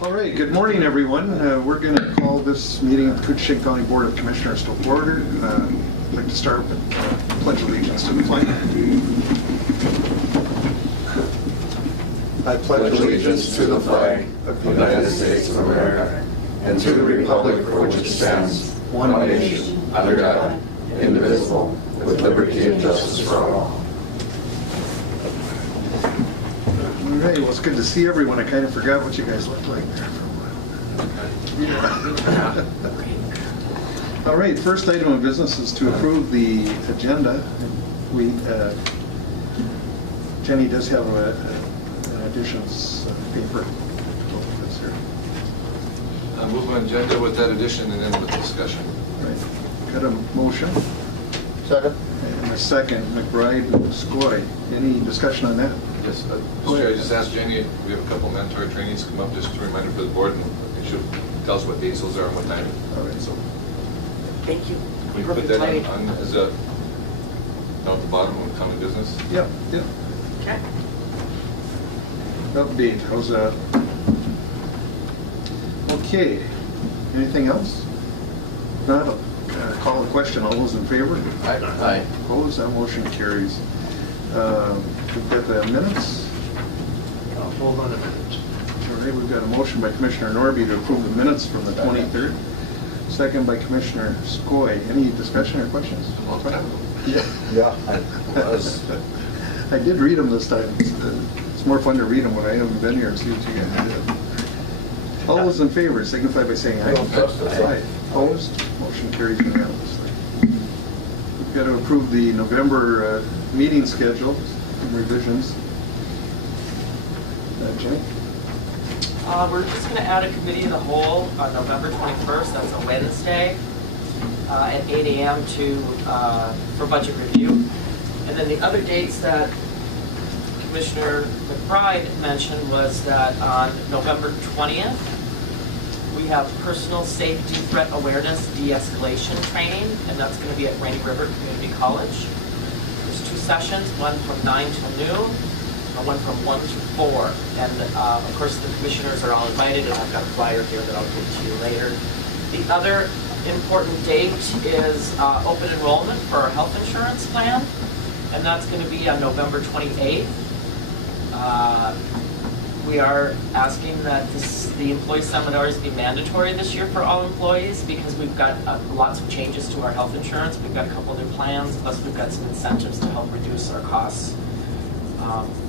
All right, good morning, everyone. We're going to call this meeting of the Koochiching County Board of Commissioners to order. I'd like to start with Pledge of Allegiance to the flag. I pledge allegiance to the flag of the United States of America and to the republic for which it stands, one nation, under God, indivisible, with liberty and justice for all. All right, well, it's good to see everyone. I kind of forgot what you guys looked like there for a while. All right, first item of business is to approve the agenda. Jenny does have an additions paper. Move on agenda with that addition and then with discussion. Right. Got a motion? Second. And a second. McBride, Scoy. Any discussion on that? Yes, I just asked Jenny, we have a couple mandatory trainings come up, just a reminder for the board, and you should tell us what dates those are and what time. All right. So thank you. can we put that on as a, down at the bottom of common business? Yep, yep. Okay. Update, how's that? Okay, anything else? Not, call the question. All those in favor? Aye. Opposed? That motion carries. We've got the minutes. I'll hold on a minute. All right, we've got a motion by Commissioner Norby to approve the minutes from the 23rd. Second by Commissioner Scoy. Any discussion or questions? Yeah, I was. I did read them this time. It's more fun to read them when I haven't been here and see what you guys did. All those in favor signify by saying aye. Aye. Opposed? Motion carries unanimously. We've got to approve the November meeting schedule and revisions. Jenny? We're just going to add a committee of the whole on November 21st. That's a Wednesday at 8 a.m. for budget review. And then the other dates that Commissioner McBride mentioned was that on November 20th, we have personal safety threat awareness de-escalation training, and that's going to be at Rainy River Community College. There's 2 sessions, one from 9 till noon, and one from 1 to 4. And of course, the commissioners are all invited, and I've got a flyer here that I'll give to you later. The other important date is open enrollment for our health insurance plan, and that's going to be on November 28th. We are asking that the employee seminars be mandatory this year for all employees because we've got lots of changes to our health insurance. We've got a couple new plans, plus we've got some incentives to help reduce our costs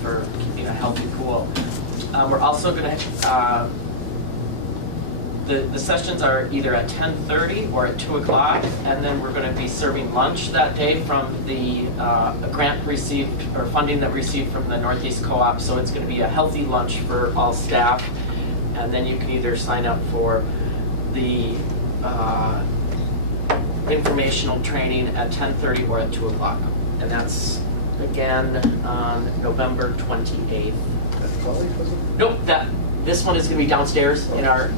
for keeping a healthy pool. We're also going to, the sessions are either at 10:30 or at 2 o'clock, and then we're going to be serving lunch that day from the grant received, or funding that received from the Northeast Co-op, so it's going to be a healthy lunch for all staff, and then you can either sign up for the informational training at 10:30 or at 2 o'clock, and that's, again, on November 28th. Nope, this one is going to be downstairs in our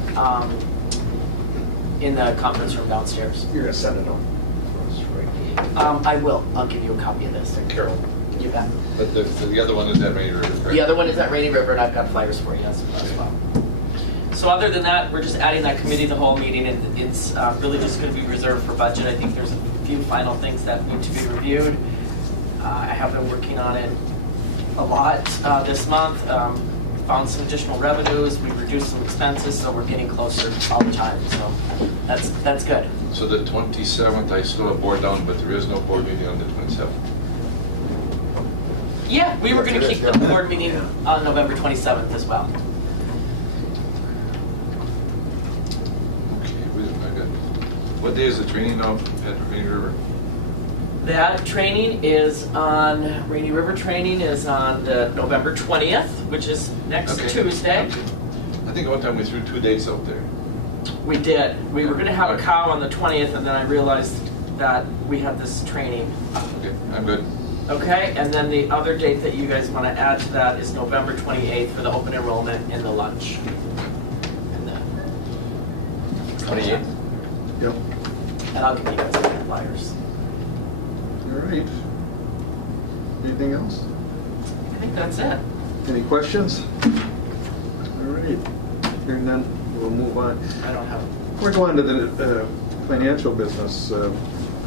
in the conference room downstairs. You're going to send it on for us, right? I will. I'll give you a copy of this. And Carol. You bet. But the other one is at Rainy River, right? The other one is at Rainy River, and I've got flyers for you as well. So other than that, we're just adding that committee the whole meeting, and it's really just going to be reserved for budget. I think there's a few final things that need to be reviewed. I have been working on it a lot this month. Found some additional revenues, we reduced some expenses, so we're getting closer all the time. So that's good. So the 27th, I still have board down, but there is no board meeting on the 27th. Yeah, we were going to keep the board meeting on November 27th as well. Okay, wait a minute. What day is the training now at Rainy River? That training is on, Rainy River training is on November 20th, which is next Tuesday. I think one time we threw 2 dates out there. We did. We were going to have a cow on the 20th, and then I realized that we had this training. Okay, I'm good. Okay, and then the other date that you guys want to add to that is November 28th for the open enrollment and the lunch. And the 28th? Yep. And I'll give you guys the flyers. All right. Anything else? I think that's it. Any questions? All right. Hearing none, we'll move on. I don't have. We're going to the financial business.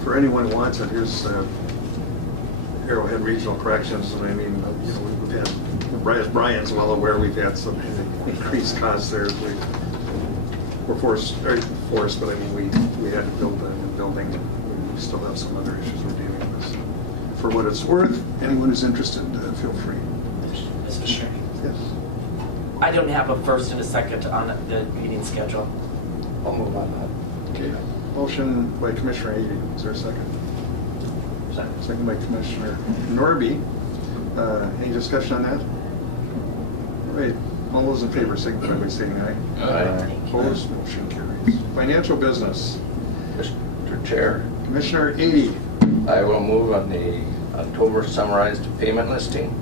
For anyone who wants it, here's Arrowhead Regional Corrections. And I mean, we've had, as Brian's well aware, we've had some increased costs there. We're forced, but I mean, we had to build a new building, and we still have some other issues we're dealing with. For what it's worth, anyone who's interested, feel free. Mr. Chair. Yes. I don't have a first and a second on the meeting schedule. I'll move on that. Okay. Motion by Commissioner Ady. Is there a second? Second by Commissioner Norby. Any discussion on that? All right. All those in favor signify by saying aye. Aye. Opposed? Motion carries. Financial business. Mr. Chair, Commissioner Ady. I will move on the October summarized payment listing,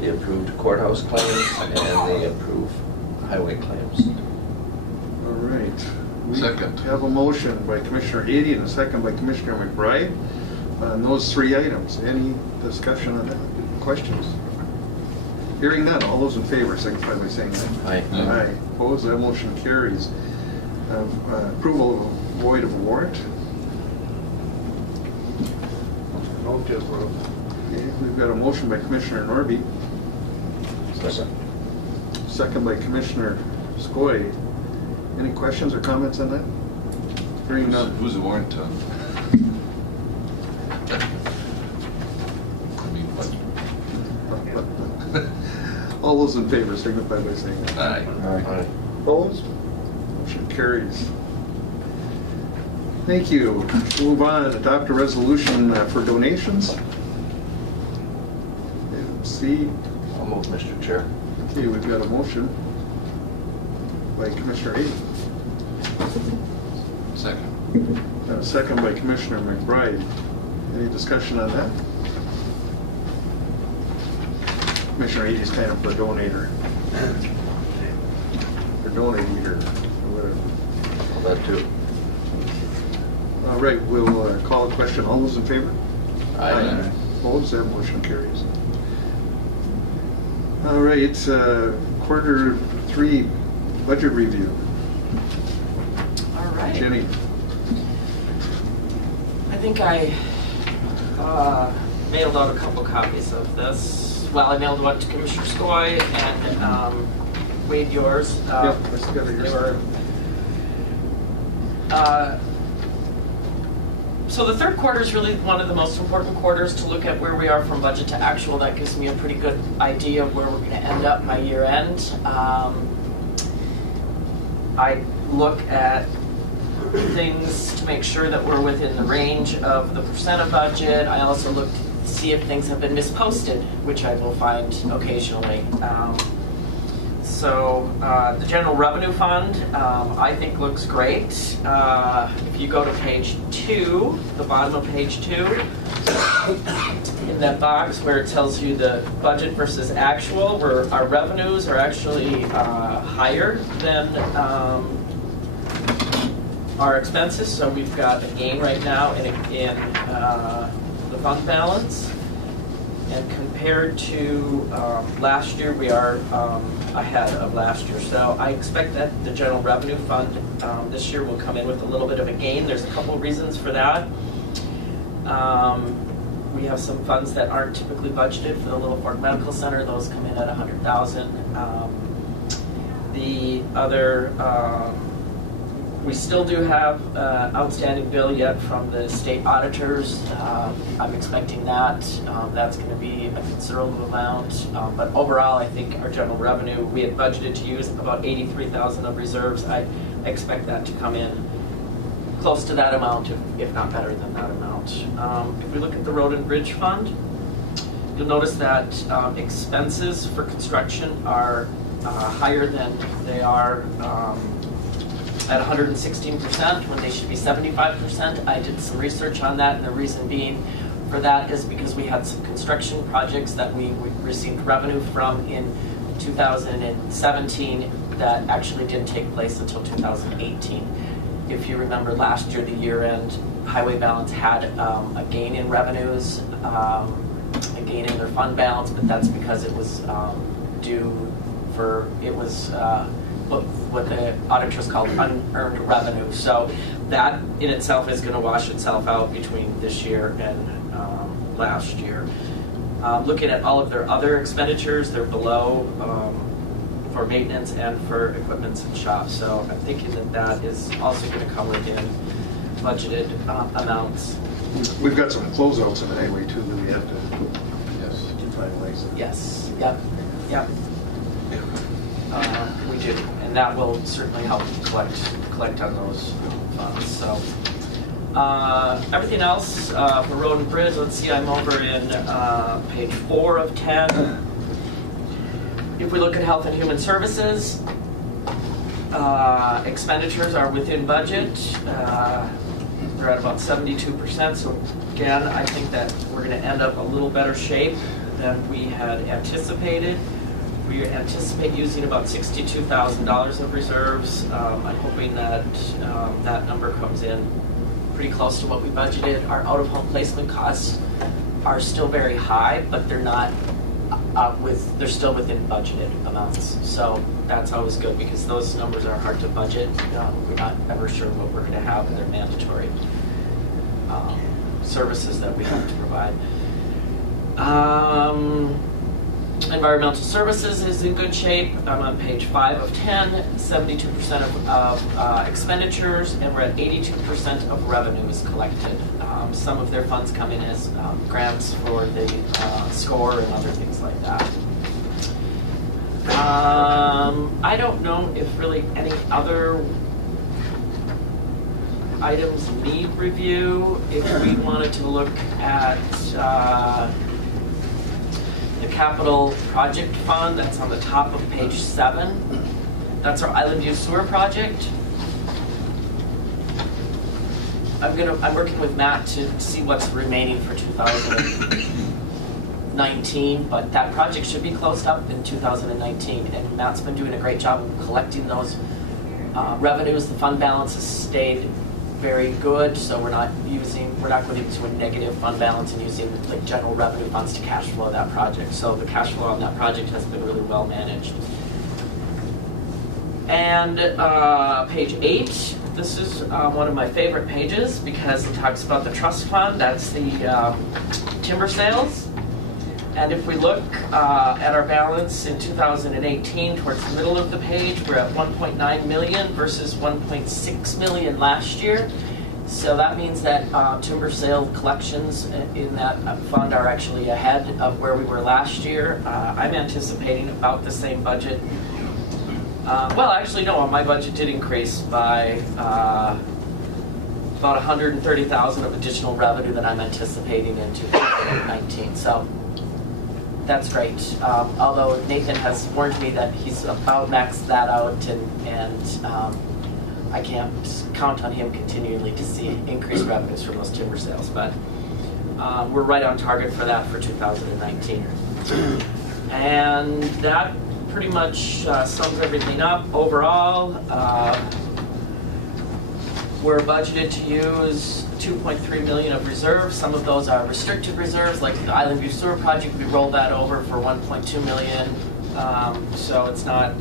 the approved courthouse claims, and the approved highway claims. All right. We Second. have a motion by Commissioner Ady and a second by Commissioner McBride on those three items. Any discussion on that? Questions? Hearing none, all those in favor signify by saying aye. Aye. Aye. Opposed? That motion carries. Approval of void of warrant. Okay, we've got a motion by Commissioner Norby, second by Commissioner Skoye. Any questions or comments on that? Hearing none. Who's the warrant? I mean, what? All those in favor signify by saying aye. Aye. Opposed? Motion carries. Thank you. Move on. Adopt a resolution for donations. Item C. I'll move, Mr. Chair. Okay, we've got a motion by Commissioner Ady. Second. A second by Commissioner McBride. Any discussion on that? Commissioner Ady's kind of the donator. Or donator, or whatever. All that too. All right, we'll call a question. All those in favor? Aye. Opposed? That motion carries. All right, it's quarter 3 budget review. All right. Jenny. I think I mailed out a couple copies of this. Well, I mailed one to Commissioner Skoye and Wade yours. Yep, let's get it. They were. So the third quarter is really one of the most important quarters to look at where we are from budget to actual. That gives me a pretty good idea of where we're going to end up by year end. I look at things to make sure that we're within the range of the percent of budget. I also look to see if things have been misposted, which I will find occasionally. So the general revenue fund, I think looks great. If you go to page 2, the bottom of page 2, in that box where it tells you the budget versus actual, where our revenues are actually higher than our expenses. So we've got a gain right now in the fund balance. And compared to last year, we are ahead of last year. So I expect that the general revenue fund this year will come in with a little bit of a gain. There's a couple of reasons for that. We have some funds that aren't typically budgeted for the Little Fork Medical Center. Those come in at $100,000. The other, we still do have outstanding bill yet from the state auditors. I'm expecting that. That's going to be a considerable amount. But overall, I think our general revenue, we had budgeted to use about $83,000 of reserves. I expect that to come in close to that amount, if not better than that amount. If we look at the road and bridge fund, you'll notice that expenses for construction are higher than they are at 116% when they should be 75%. I did some research on that, and the reason being for that is because we had some construction projects that we received revenue from in 2017 that actually didn't take place until 2018. If you remember last year, the year-end highway balance had a gain in revenues, a gain in their fund balance, but that's because it was what the auditors call unearned revenue. So that in itself is going to wash itself out between this year and last year. Looking at all of their other expenditures, they're below for maintenance and for equipment and shops. So I'm thinking that that is also going to come within budgeted amounts. We've got some closeouts in the highway too that we have to finalize. Yes, yep. We do, and that will certainly help collect on those funds. So everything else for road and bridge, let's see, I'm over in page 4 of 10. If we look at health and human services, expenditures are within budget. They're at about 72%. So again, I think that we're going to end up a little better shape than we had anticipated. We anticipate using about $62,000 of reserves. I'm hoping that that number comes in pretty close to what we budgeted. Our out-of-home placement costs are still very high, but they're not they're still within budgeted amounts. So that's always good because those numbers are hard to budget. We're not ever sure what we're going to have, and they're mandatory services that we have to provide. Environmental services is in good shape. I'm on page 5 of 10, 72% of expenditures, and we're at 82% of revenue is collected. Some of their funds come in as grants for the SCORE and other things like that. I don't know if really any other items need review. If we wanted to look at the capital project fund, that's on the top of page 7. That's our Island View Sewer project. I'm working with Matt to see what's remaining for 2019, but that project should be closed up in 2019, and Matt's been doing a great job of collecting those revenues. The fund balance has stayed very good, so we're not going into a negative fund balance and using like general revenue funds to cash flow that project. So the cash flow on that project has been really well managed. And page 8, this is one of my favorite pages because it talks about the trust fund. That's the timber sales. And if we look at our balance in 2018, towards the middle of the page, we're at 1.9 million versus 1.6 million last year. So that means that timber sale collections in that fund are actually ahead of where we were last year. I'm anticipating about the same budget. Well, actually, no, my budget did increase by about 130,000 of additional revenue that I'm anticipating in 2019. So that's great. Although Nathan has warned me that he's about maxed that out, and I can't count on him continually to see increased revenues from those timber sales. But we're right on target for that for 2019. And that pretty much sums everything up. Overall, we're budgeted to use 2.3 million of reserves. Some of those are restricted reserves, like the Island View Sewer project. We rolled that over for 1.2 million. So it's not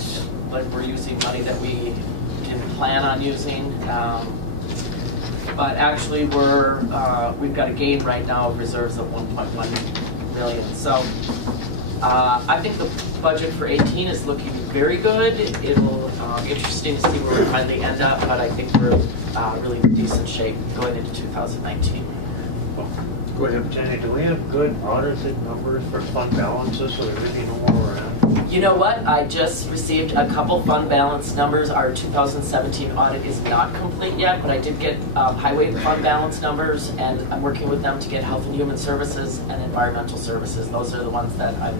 like we're using money that we can plan on using. But actually, we've got a gain right now of reserves of 1.1 million. So I think the budget for 18 is looking very good. It'll be interesting to see where we finally end up, but I think we're really in decent shape going into 2019. Go ahead. Jenny, do we have good audited numbers for fund balances so there really know where we're at? You know what? I just received a couple fund balance numbers. Our 2017 audit is not complete yet, but I did get highway fund balance numbers, and I'm working with them to get health and human services and environmental services. Those are the ones that I'm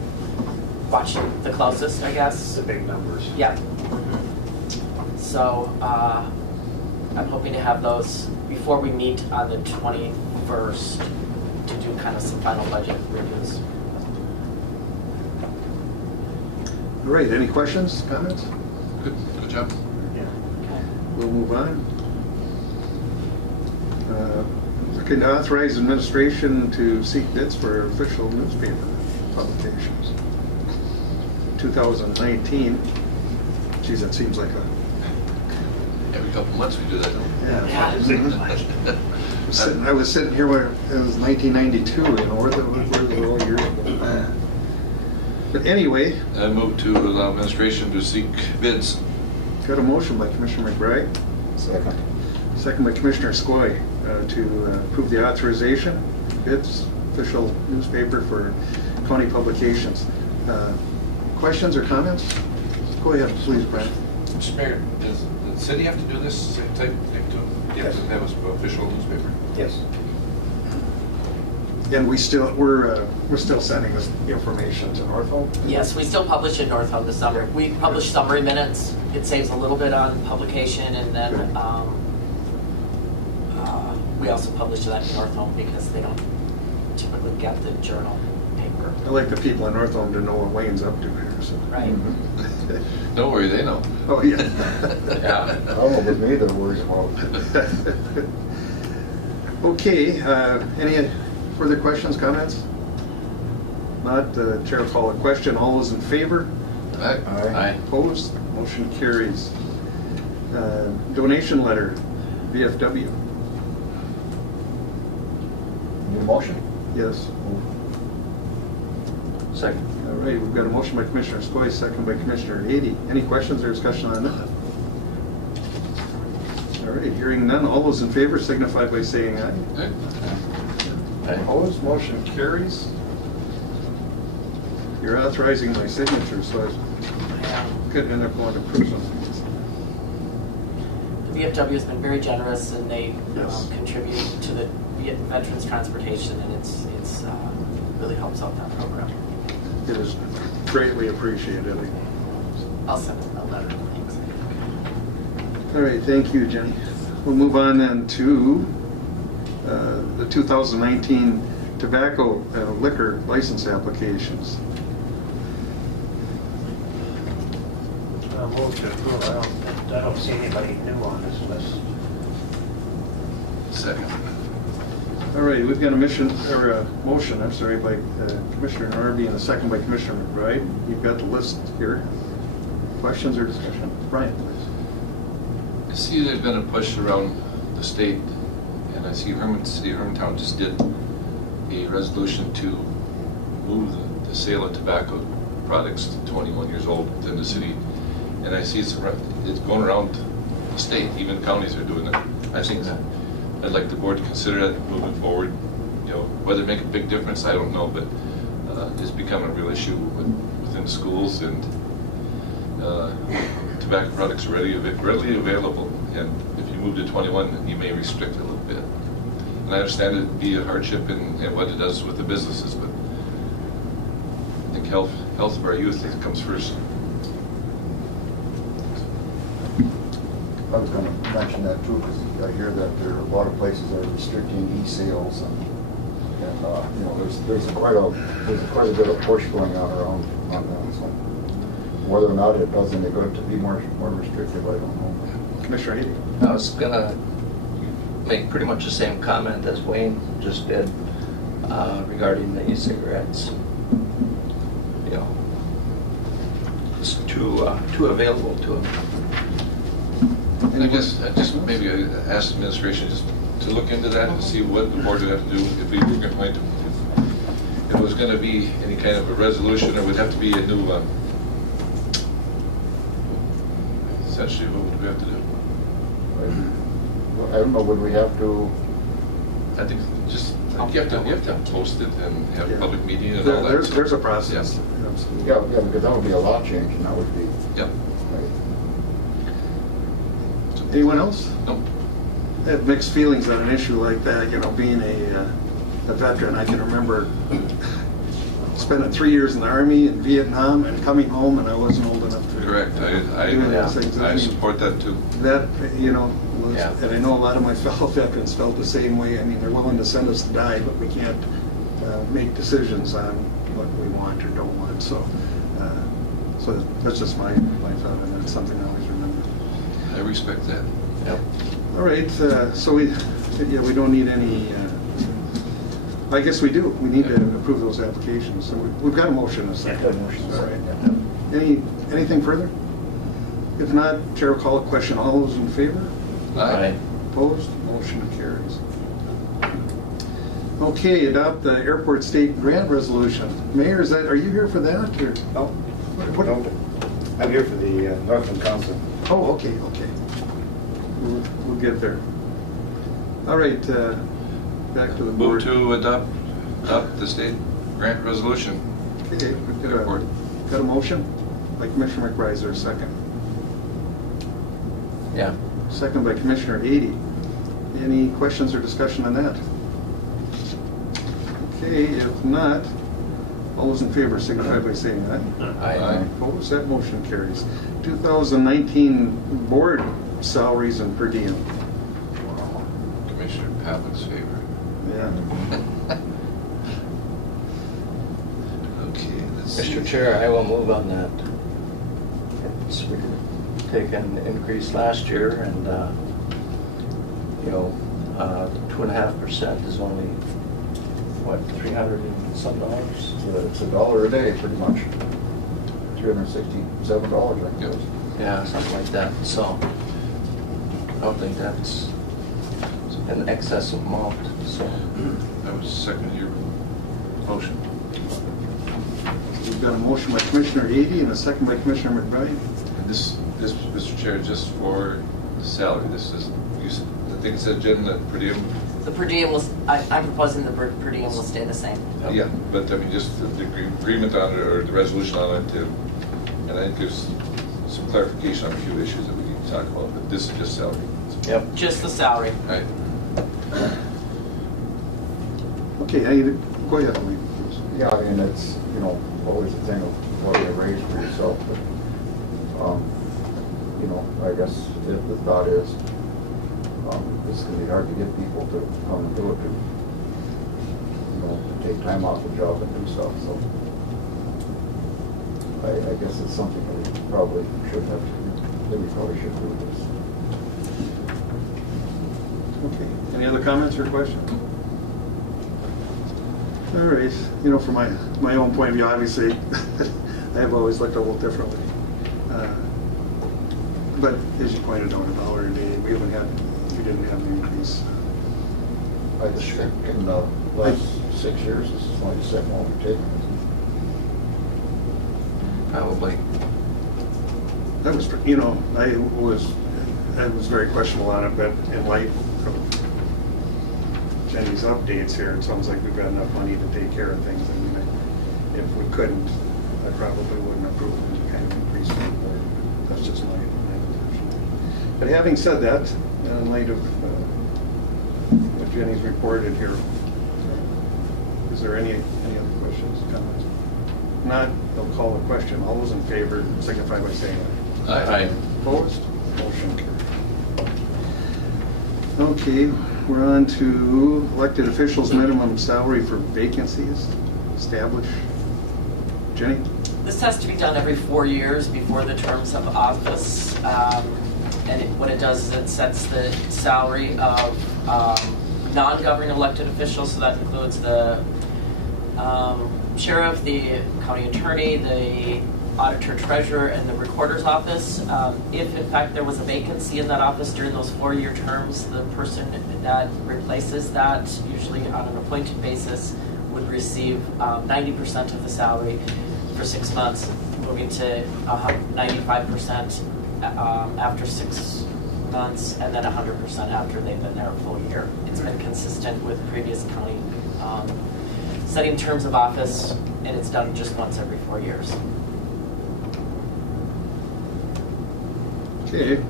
watching the closest, I guess. The big numbers. Yeah. Mm-hmm. So I'm hoping to have those before we meet on the 21st to do kind of some final budget reviews. All right, any questions, comments? Good job. Yeah. Okay. We'll move on. Looking to authorize administration to seek bids for official newspaper publications. 2019, Geez, that seems like a, Every couple months we do that, don't we? Yeah. I was sitting here when it was 1992, you know, where the all years ago. But anyway, I move to allow administration to seek bids. got a motion by Commissioner McBride, Second. second by Commissioner Skoye, to approve the authorization, bids, official newspaper for county publications. Questions or comments? Go ahead, please, Brent. Mr. Mayor, does the city have to do this same type of thing too? You have to have an official newspaper? Yes. And we're still sending this information to Northland? Yes, we still publish in Northland this summer. We publish summary minutes. It saves a little bit on publication, and then we also publish that in Northland because they don't typically get the journal paper. I like the people in Northland to know what Wayne's up to here, so. Right. Don't worry, they know. Oh, yeah. Yeah. I don't know with me that worries about. Okay, any further questions, comments? Not, Chair will call a question. All those in favor? Aye. Opposed? Motion carries. Donation letter, VFW. New motion? Yes. Second. All right, we've got a motion by Commissioner Skoye, second by Commissioner Ady. Any questions or discussion on that? All right, hearing none. All those in favor signify by saying aye. Opposed? Motion carries. You're authorizing my signature, so I could end up going to prison. The VFW has been very generous, and they Yes. contribute to the veterans transportation, and it's really helps out that program. It is greatly appreciated. I'll send them a letter. Thanks. All right, thank you, Jenny. We'll move on then to the 2019 tobacco liquor license applications. Move to approve. I don't see anybody new on this list. Second. All right, we've got a motion by Commissioner Narby and a second by Commissioner McBride. You've got the list here. Questions or discussion? Brian, please. I see there's been a push around the state, and I see City of Hermantown just did a resolution to move the sale of tobacco products to 21 years old within the city. And I see it's going around the state, even counties are doing it. I think that I'd like the board to consider that moving forward. You know, whether it make a big difference, I don't know, but it's become a real issue within schools, and tobacco products are readily available. And if you move to 21, you may restrict it a little bit. And I understand it'd be a hardship in what it does with the businesses, but I think health of our youth comes first. I was going to mention that too, because I hear that there are a lot of places that are restricting e-sales, and you know, there's quite a bit of push going on around on that. So whether or not it does any good to be more restrictive, I don't know. Commissioner Ady. I was gonna make pretty much the same comment as Wayne just did regarding the e-cigarettes. You know, it's too available to them. And I just maybe ask the administration just to look into that and see what the board would have to do if we were going to, if it was going to be any kind of a resolution, or would have to be a new, essentially, what would we have to do? I don't know, would we have to? I think just, you have to post it and have a public meeting and all that. There's a process. Yeah. Absolutely. Yeah, because that would be a law change, and that would be. Yeah. Right. Anyone else? No. I have mixed feelings on an issue like that, you know, being a veteran. I can remember spending 3 years in the Army in Vietnam and coming home, and I wasn't old enough to Correct. do those things. I support that too. That, you know, was, Yeah. and I know a lot of my fellow veterans felt the same way. I mean, they're willing to send us to die, but we can't make decisions on what we want or don't want. So that's just my thought, and that's something I always remember. I respect that. Yep. All right, so we don't need any, I guess we do. We need to approve those applications. So we've got a motion in a second. Good motion. All right. Yeah. Anything further? If not, Chair will call a question. All those in favor? Aye. Opposed? Motion carries. Okay, adopt the airport state grant resolution. Mayor, are you here for that? Or? No, What? no. I'm here for the Northland Counseling. Oh, okay. We'll get there. All right, back to the board. Move to adopt the state grant resolution. Okay, we've Airport. got a motion by Commissioner McBride. Is there a second? Yeah. Second by Commissioner Ady. Any questions or discussion on that? Okay, if not, all those in favor signify by saying aye. Aye. Opposed? That motion carries. 2019 board salaries and per diem. Commissioner Pavlik's favorite. Yeah. Okay, let's see. Mr. Chair, I will move on that. It's, we did take an increase last year and, 2.5% is only, what, 300 and some dollars? It's $1 a day, pretty much. $367, I Yep. guess. Yeah, something like that, so I don't think that's an excessive amount, so. I would second your motion. We've got a motion by Commissioner Ady and a second by Commissioner McBride. And this, Mr. Chair, just for the salary, this is, I think it said, Jen, that per diem. The per diem will, I'm proposing the per diem will stay the same. Yeah, but I mean, just the agreement on it, or the resolution on it, and I think there's some clarification on a few issues that we need to talk about, but this is just salary. Yep. Just the salary. Right. Okay, go ahead, Lee. Yeah, I mean, it's, always a thing of what you raise for yourself, but, I guess the thought is, it's gonna be hard to get people to come and do it, to take time off the job and do stuff, so. I guess it's something that we probably should have, that we probably should do this. Okay, any other comments or questions? All right, from my own point of view, obviously, I have always looked a little differently. But as you pointed out, $1 a day, we didn't have an increase. I just think in the last 6 years, this is only the second one we've taken. Probably. That was, I was very questionable on it, but in light of Jenny's updates here, it sounds like we've got enough money to take care of things. I mean, if we couldn't, I probably wouldn't approve any kind of increase for the board. That's just my position. But having said that, in light of what Jenny's reported here, is there any other questions, comments? Not, they'll call the question. All those in favor signify by saying aye. Aye. Opposed? Motion carried. Okay, we're on to elected officials' minimum salary for vacancies established. Jenny? This has to be done every 4 years before the terms of office. What it does is it sets the salary of non-governing elected officials, so that includes the sheriff, the county attorney, the auditor treasurer, and the recorder's office. If in fact there was a vacancy in that office during those 4-year terms, the person that replaces that, usually on an appointed basis, would receive 90% of the salary for 6 months, moving to 95% after 6 months, and then 100% after they've been there a full year. It's been consistent with previous county setting terms of office, and it's done just once every 4 years. Okay.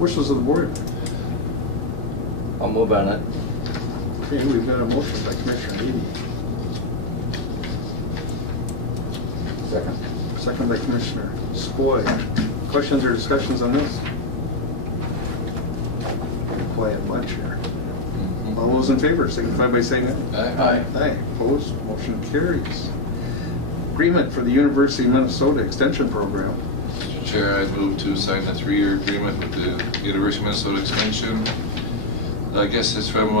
Wishes of the board. I'll move on it. Okay, we've got a motion by Commissioner Ady. Second. Second by Commissioner Skoye. Questions or discussions on this? Quiet bunch here. All those in favor signify by saying aye. Aye. Aye. Opposed? Motion carries. Agreement for the University of Minnesota Extension Program. Mr. Chair, I move to sign the 3-year agreement with the University of Minnesota Extension. I guess it's from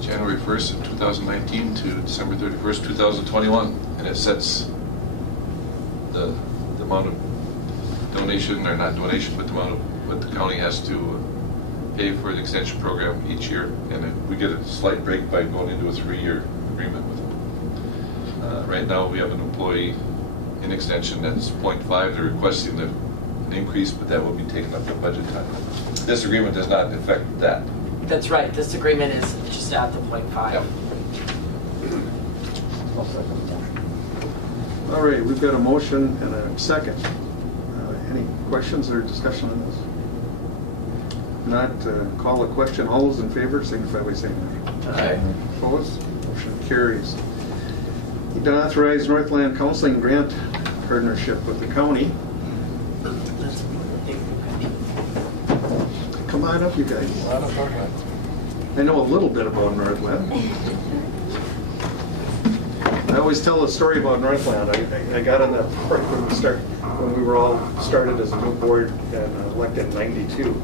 January 1st of 2019 to December 31st, 2021, and it sets the amount of donation, or not donation, but the amount of what the county has to pay for the extension program each year, and we get a slight break by going into a 3-year agreement with them. Right now, we have an employee in extension that's 0.5. They're requesting an increase, but that will be taken up at budget time. This agreement does not affect that. That's right, this agreement is just at the 0.5. Yep. I'll second the motion. All right, we've got a motion and a second. Any questions or discussion on this? Not, call a question. All those in favor, signify by saying aye. Aye. Opposed? Motion carries. Need to authorize Northland Counseling grant partnership with the county. Come on up, you guys. I know a little bit about Northland. I always tell a story about Northland. I got on that board when we were all started as a new board and elected in '92.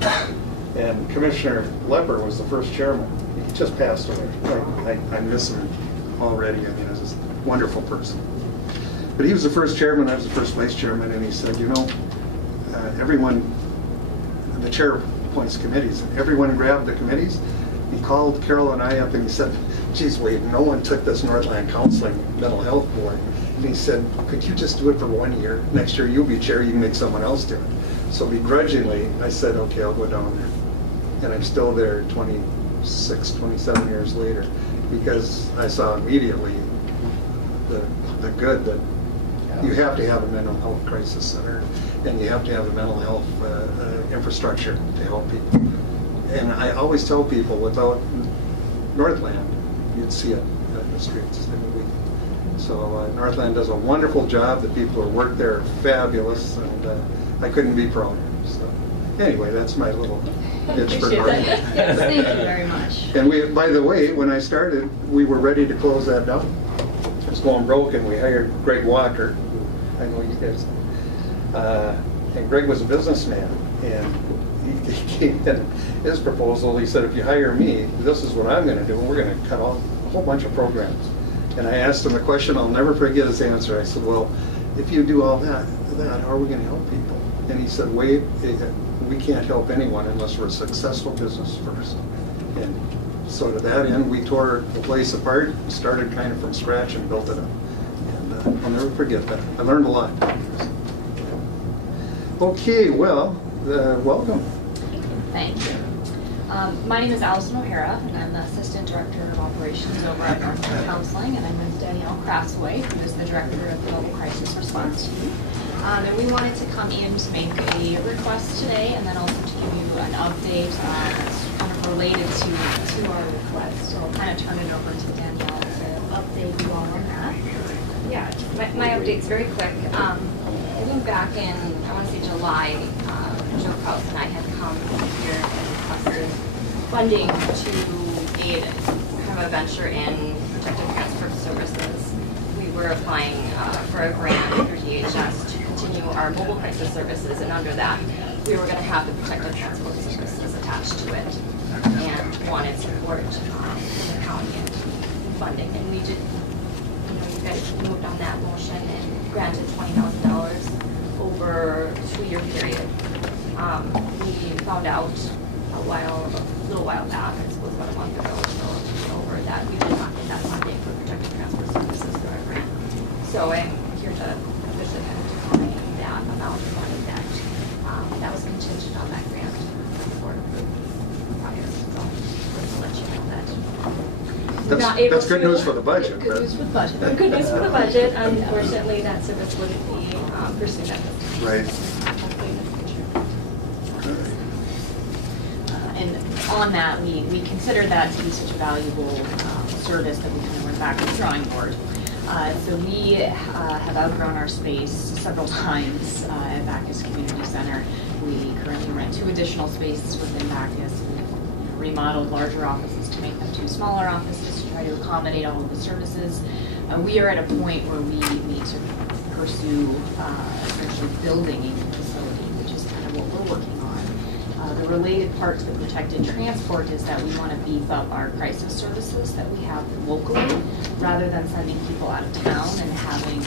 And Commissioner Lepper was the first chairman. He just passed away. I miss him already. I mean, he was a wonderful person. But he was the first chairman, I was the first vice chairman, and he said, you know, everyone, the chair appoints committees, and everyone grabbed the committees. He called Carol and I up and he said, geez, Wade, no one took this Northland Counseling mental health board. And he said, could you just do it for 1 year? Next year you'll be chair, you can make someone else do it. So begrudgingly, I said, okay, I'll go down there. And I'm still there 26, 27 years later, because I saw immediately the good that you have to have a mental health crisis center, and you have to have a mental health infrastructure to help people. And I always tell people, without Northland, you'd see it in the streets every week. So Northland does a wonderful job. The people who work there are fabulous, and I couldn't be prouder. So anyway, that's my little pitch for Northland. Yes, thank you very much. And we, by the way, when I started, we were ready to close that down. It was going broke, and we hired Greg Walker, who I know you guys know. And Greg was a businessman, and he came in his proposal. He said, if you hire me, this is what I'm going to do, and we're going to cut off a whole bunch of programs. And I asked him a question, I'll never forget his answer. I said, well, if you do all that, how are we going to help people? And he said, Wade, we can't help anyone unless we're a successful business first. And so to that end, we tore the place apart, started kind of from scratch and built it up. And I'll never forget that. I learned a lot. Okay, well, welcome. Thank you. My name is Allison OHara, and I'm the Assistant Director of Operations over at Northland Counseling, and I'm with Danielle Craftsway, who is the Director of the Global Crisis Response Team. And we wanted to come in to make a request today, and then also to give you an update that's kind of related to our request. So I'll kind of turn it over to Danielle to update you all on that. Yeah, my update's very quick. I think back in, I want to say July, Joe Kraus and I had come here and requested funding to aid kind of a venture in protective transport services. We were applying for a grant through DHS to continue our mobile crisis services, and under that, we were going to have the protective transport services attached to it, and wanted support from the county and funding. And we did, you guys moved on that motion and granted $20,000 over a 2-year period. We found out a little while back, I suppose about a month ago or so, over that we did not get that funding for protective transport services through our grant. So I'm here to officially kind of decline that amount of money that was contingent on that grant board approved prior. So just to let you know that. That's good news for the budget. Good news for the budget. Good news for the budget. Unfortunately, that service wouldn't be pursued at this time. Right. Hopefully in the future. And on that, we consider that to be such a valuable service that we kind of went back to the drawing board. So we have outgrown our space several times at Bacchus Community Center. We currently rent 2 additional spaces within Bacchus. We've remodeled larger offices to make them 2 smaller offices to try to accommodate all of the services. We are at a point where we need to pursue essentially building a new facility, which is kind of what we're working on. The related part to the protected transport is that we want to beef up our crisis services that we have locally, rather than sending people out of town and having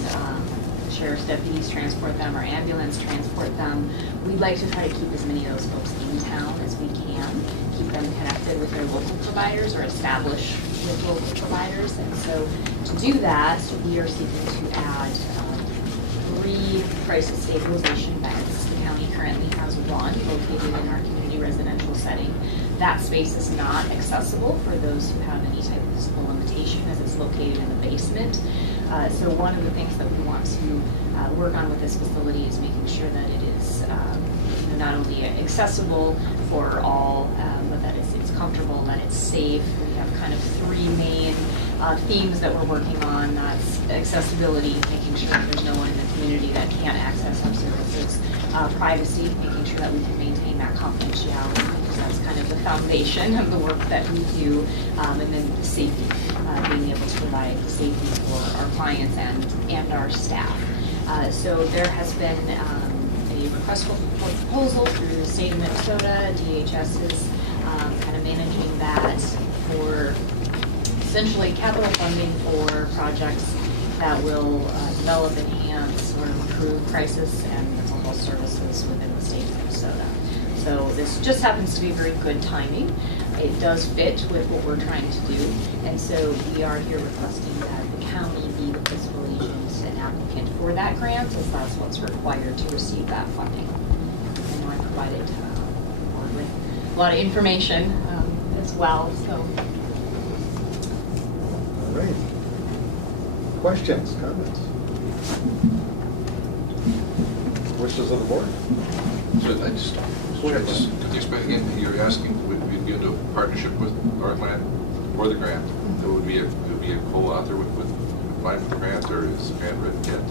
sheriff's deputies transport them, our ambulance transport them. We'd like to try to keep as many of those folks in town as we can, keep them connected with their local providers or establish with local providers. And so to do that, we are seeking to add 3 crisis stabilization beds. The county currently has 1 located in our community residential setting. That space is not accessible for those who have any type of physical limitation, as it's located in the basement. So one of the things that we want to work on with this facility is making sure that it is not only accessible for all, but that it's comfortable, that it's safe. We have kind of 3 main themes that we're working on. That's accessibility, making sure that there's no one in the community that can't access our services. Privacy, making sure that we can maintain that confidentiality, because that's kind of the foundation of the work that we do. And then safety, being able to provide safety for our clients and our staff. So there has been a request for proposal through the state of Minnesota. DHS is kind of managing that for essentially capital funding for projects that will develop, enhance, or improve crisis and mental health services within the state of Minnesota. So this just happens to be very good timing. It does fit with what we're trying to do, and so we are here requesting that the county be the fiscal agent and applicant for that grant, as that's what's required to receive that funding. I know I provided board with a lot of information as well. So. All right. Questions, comments? Wishes of the board? So I just, could you explain again, you're asking, would we be into a partnership with Northland for the grant? It would be a co-author with applying for the grant, or is the grant written yet?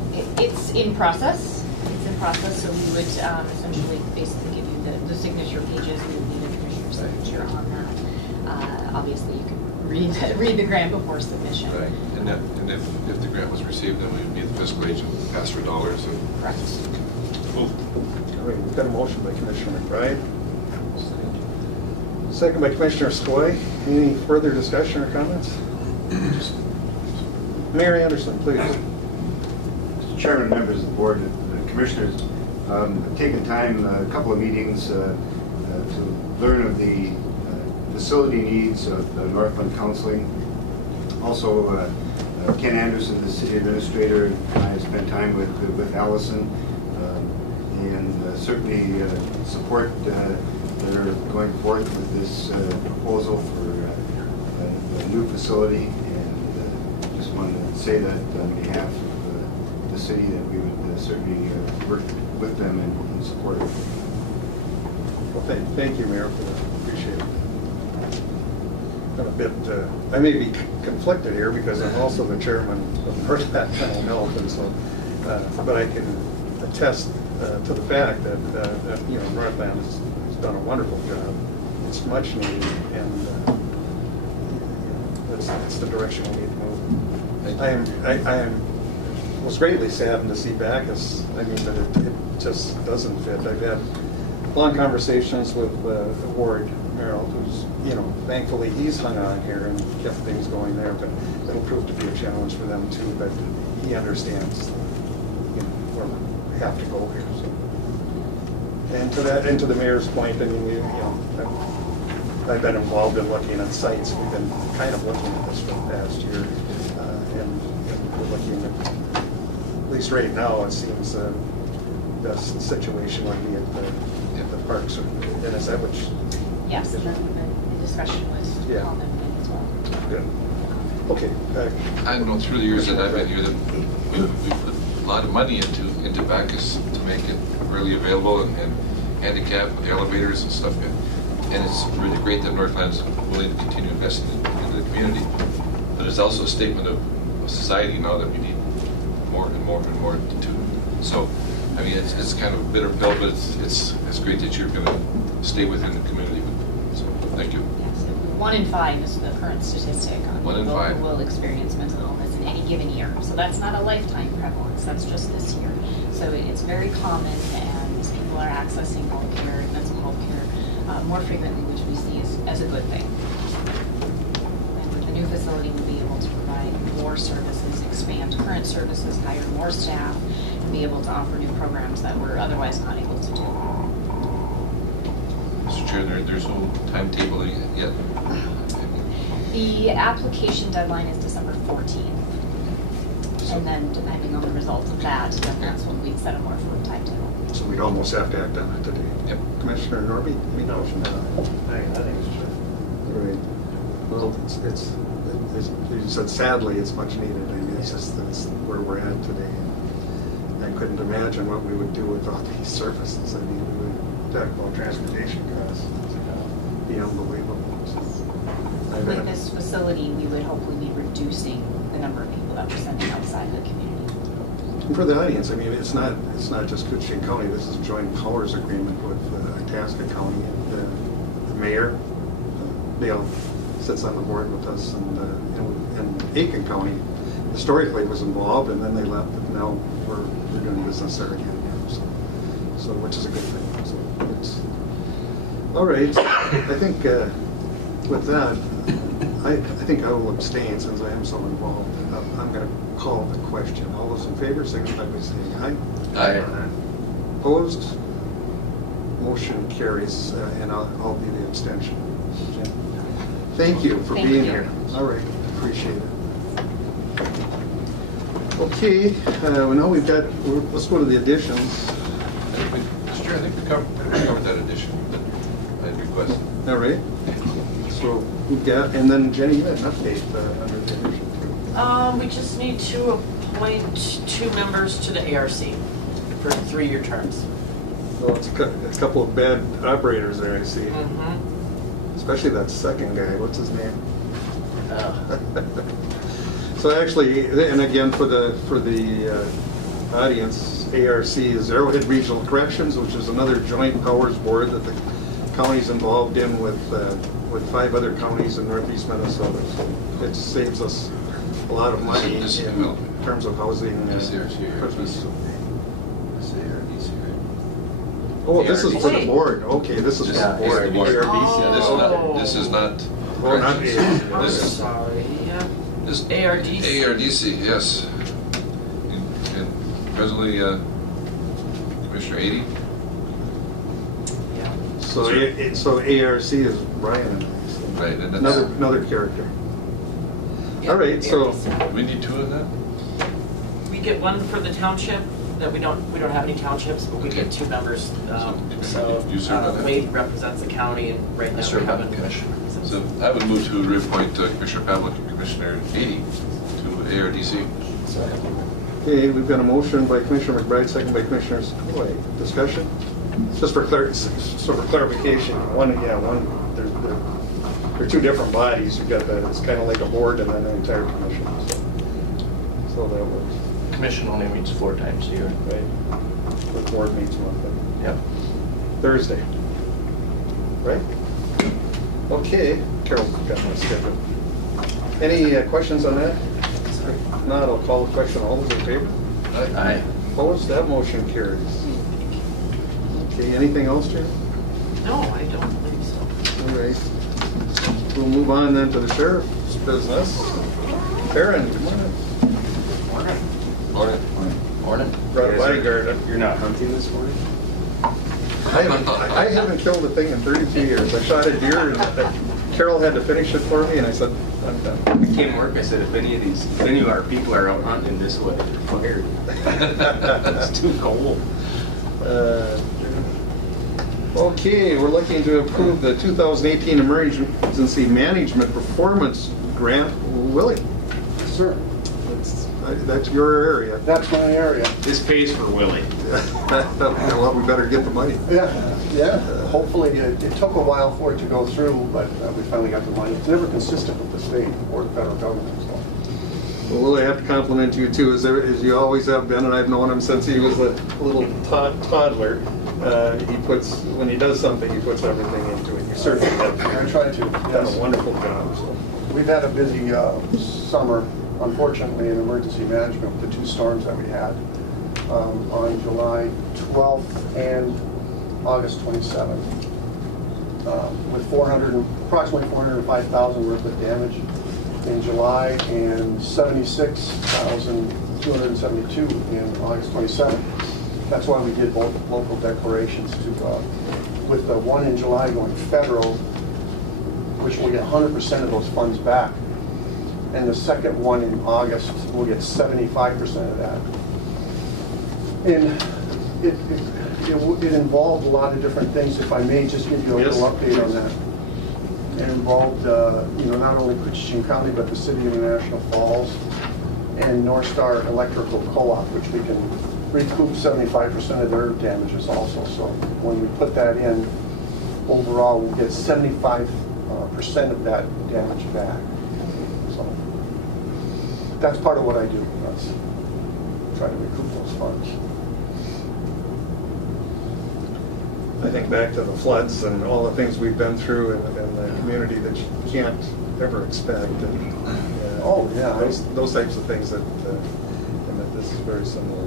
It's in process. It's in process, so we would essentially basically give you the signature pages. We would need a commissioner's signature on that. Obviously, you can read the grant before submission. Right, and if the grant was received, then we would be the fiscal agent, pass for dollars. Correct. All right, we've got a motion by Commissioner McBride. Second by Commissioner Skoye. Any further discussion or comments? Mayor Anderson, please. Mr. Chairman, members of the board, commissioners, I've taken time, a couple of meetings to learn of the facility needs of the Northland Counseling. Also, Ken Anderson, the city administrator, and I have spent time with Allison, and certainly support their going forth with this proposal for a new facility. And just wanted to say that on behalf of the city that we would certainly work with them and support it. Well, thank you, Mayor, for that. Appreciate it. I'm a bit, I may be conflicted here because I'm also the chairman of Northland Mental Health, and so, but I can attest to the fact that Northland has done a wonderful job. It's much needed, and it's the direction we need to move. I was greatly saddened to see Bacchus. I mean, that it just doesn't fit. I've had long conversations with Ward Merrill, who's, thankfully he's hung on here and kept things going there, but it'll prove to be a challenge for them too, but he understands, where we have to go here. So. And to the mayor's point, I mean, I've been involved in looking at sites. We've been kind of looking at this for the past year, and we're looking at least right now, it seems the best situation would be at the parks. And is that which? Yes, and then the discussion was on them as well. Good. Okay. I know through the years that I've been here that we put a lot of money into Bacchus to make it really available and handicap with the elevators and stuff. And it's really great that Northland's willing to continue investing in the community. But it's also a statement of society now that we need more and more and more to do. So, I mean, it's kind of a bitter pill, but it's great that you're going to stay within the community. So, thank you. Yes, 1 in 5 is the current statistic on people who will experience mental illness in any given year. So that's not a lifetime prevalence, that's just this year. So it's very common, and people are accessing health care, mental health care more frequently, which we see as a good thing. And with the new facility, we'll be able to provide more services, expand current services, hire more staff, be able to offer new programs that we're otherwise not able to do. Mr. Chair, there's no timetable yet. The application deadline is December 14th. And then depending on the results of that, then that's when we'd set a more firm timetable. So we'd almost have to act on it today. Yep. Commissioner Norby, any No, motion? I think it's true. Right. Well, it's, you said sadly, it's much needed. I mean, it's just, that's where we're at today. And I couldn't imagine what we would do without these services. I mean, we would talk about transportation costs. It'd be unbelievable. So, With this facility, we would hopefully be reducing the number of people that we're sending outside the community. And for the audience, I mean, it's not just Koochiching County. This is a joint powers agreement with Itasca County and the mayor. Dale sits on the board with us, and Aiken County historically was involved, and then they left, and now we're doing business there again. So which is a good thing. So it's all right. I think with that, I think I will abstain since I am so involved. I'm going to call the question. All those in favor, signify by saying aye. Aye. Opposed? Motion carries, and I'll be the abstention. Thank you for Thank being you. here. All right, appreciate it. Okay, well now we've got, let's go to the additions. Mr. Chair, I think we covered that addition that I requested. All right. So we've got, and then Jenny, you had an update under the addition too. We just need to appoint 2 members to the ARC for 3-year terms. Well, it's a couple of bad operators there, I see. Mm-hmm. Especially that second guy, what's his name? So actually, and again, for the audience, ARC is Arrowhead Regional Corrections, which is another joint powers board that the county's involved in with 5 other counties in northeast Minnesota. So it saves us a lot of money in terms of housing. Oh, this is for the board. Okay, this is for the board. The board. Oh. This is not. Well, not corrections. I'm This is sorry, yeah. this ARDC. ARDC, yes. And presently, Commissioner 80. Yeah. So ARC is Brian and I. So Right, and that's, another character. Yeah, All right, so ARDC. we need 2 of that? We get 1 for the township, that we don't have any townships, but we Okay. get 2 members. So you serve on that? Wade represents the county, and right now we serve on have the a commission. So I would move to reappoint Commissioner Pavlik and Commissioner 80 to ARDC. okay, we've got a motion by Commissioner McBride, second by Commissioner Skoye. Discussion? Just for clarification, they're 2 different bodies. You've got that, it's kind of like a board and then an entire commission. So that works, Commission only meets 4 times a year. right? The board meets monthly. Yep. Thursday, right? Okay, Carol's got my schedule. Any questions on that? If not, I'll call the question. All those in favor? Aye. Opposed? That motion carries. Okay, anything else, Jim? No, I don't believe so. All right. We'll move on then to the sheriff's business. Aaron, come on in. Morning. Brought a bodyguard. You're not hunting this morning? I haven't killed a thing in 32 years. I shot a deer and Carol had to finish it for me and I said, I'm done. I came to work, I said, if any of our people are out hunting this way, they're fired. It's too cold. Okay, we're looking to approve the 2018 Emergency Management Performance Grant. Willie, Sir, that's your area. that's my area. This pays for Willie. Well, we better get the money. Yeah. Hopefully, it took a while for it to go through, but we finally got the money. It's never consistent with the state or the federal government, so. Well, Willie, I have to compliment you too, as you always have been, and I've known him since he was a little toddler. When he does something, he puts everything into it. You certainly have I try to, done yes. a wonderful job. So. We've had a busy summer, unfortunately, in emergency management with the 2 storms that we had on July 12th and August 27th, with approximately $405,000 worth of damage. in July and 76,272 in August 27th. That's why we did both local declarations to, with the one in July going federal, which will get 100% of those funds back. And the second one in August will get 75% of that. And it involved a lot of different things. If I may just give you a little update on that. It involved, not only Koochiching County, but the City of International Falls and North Star Electrical Co-op, which we can recoup 75% of their damages also. So when we put that in, overall, we'll get 75% of that damage back. So that's part of what I do. That's try to recoup those funds. I think back to the floods and all the things we've been through in the community that you can't ever expect. And, oh, yeah. Those types of things that this is very similar.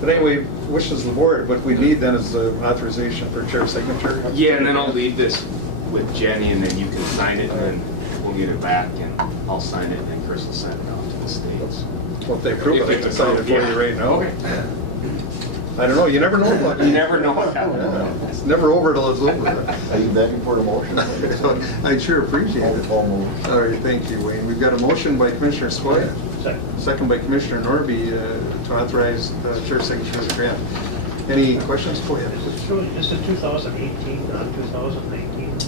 But anyway, wishes of the board. What we need then is authorization for chair signature. Yeah, and then I'll leave this with Jenny, and then you can sign it, and then we'll get it back, and I'll sign it, and then Chris will send it out to the states. Well, if they approve it, I can sign it for you right now. Okay. I don't know. You never know about it. You never know what happens. It's never over till it's over. Are you begging for the motion? I'd sure appreciate it. All right, thank you, Wayne. We've got a motion by Commissioner Skoye. Second by Commissioner Norby to authorize the chair signature of the grant. Any questions for you? Is it 2018, not 2019?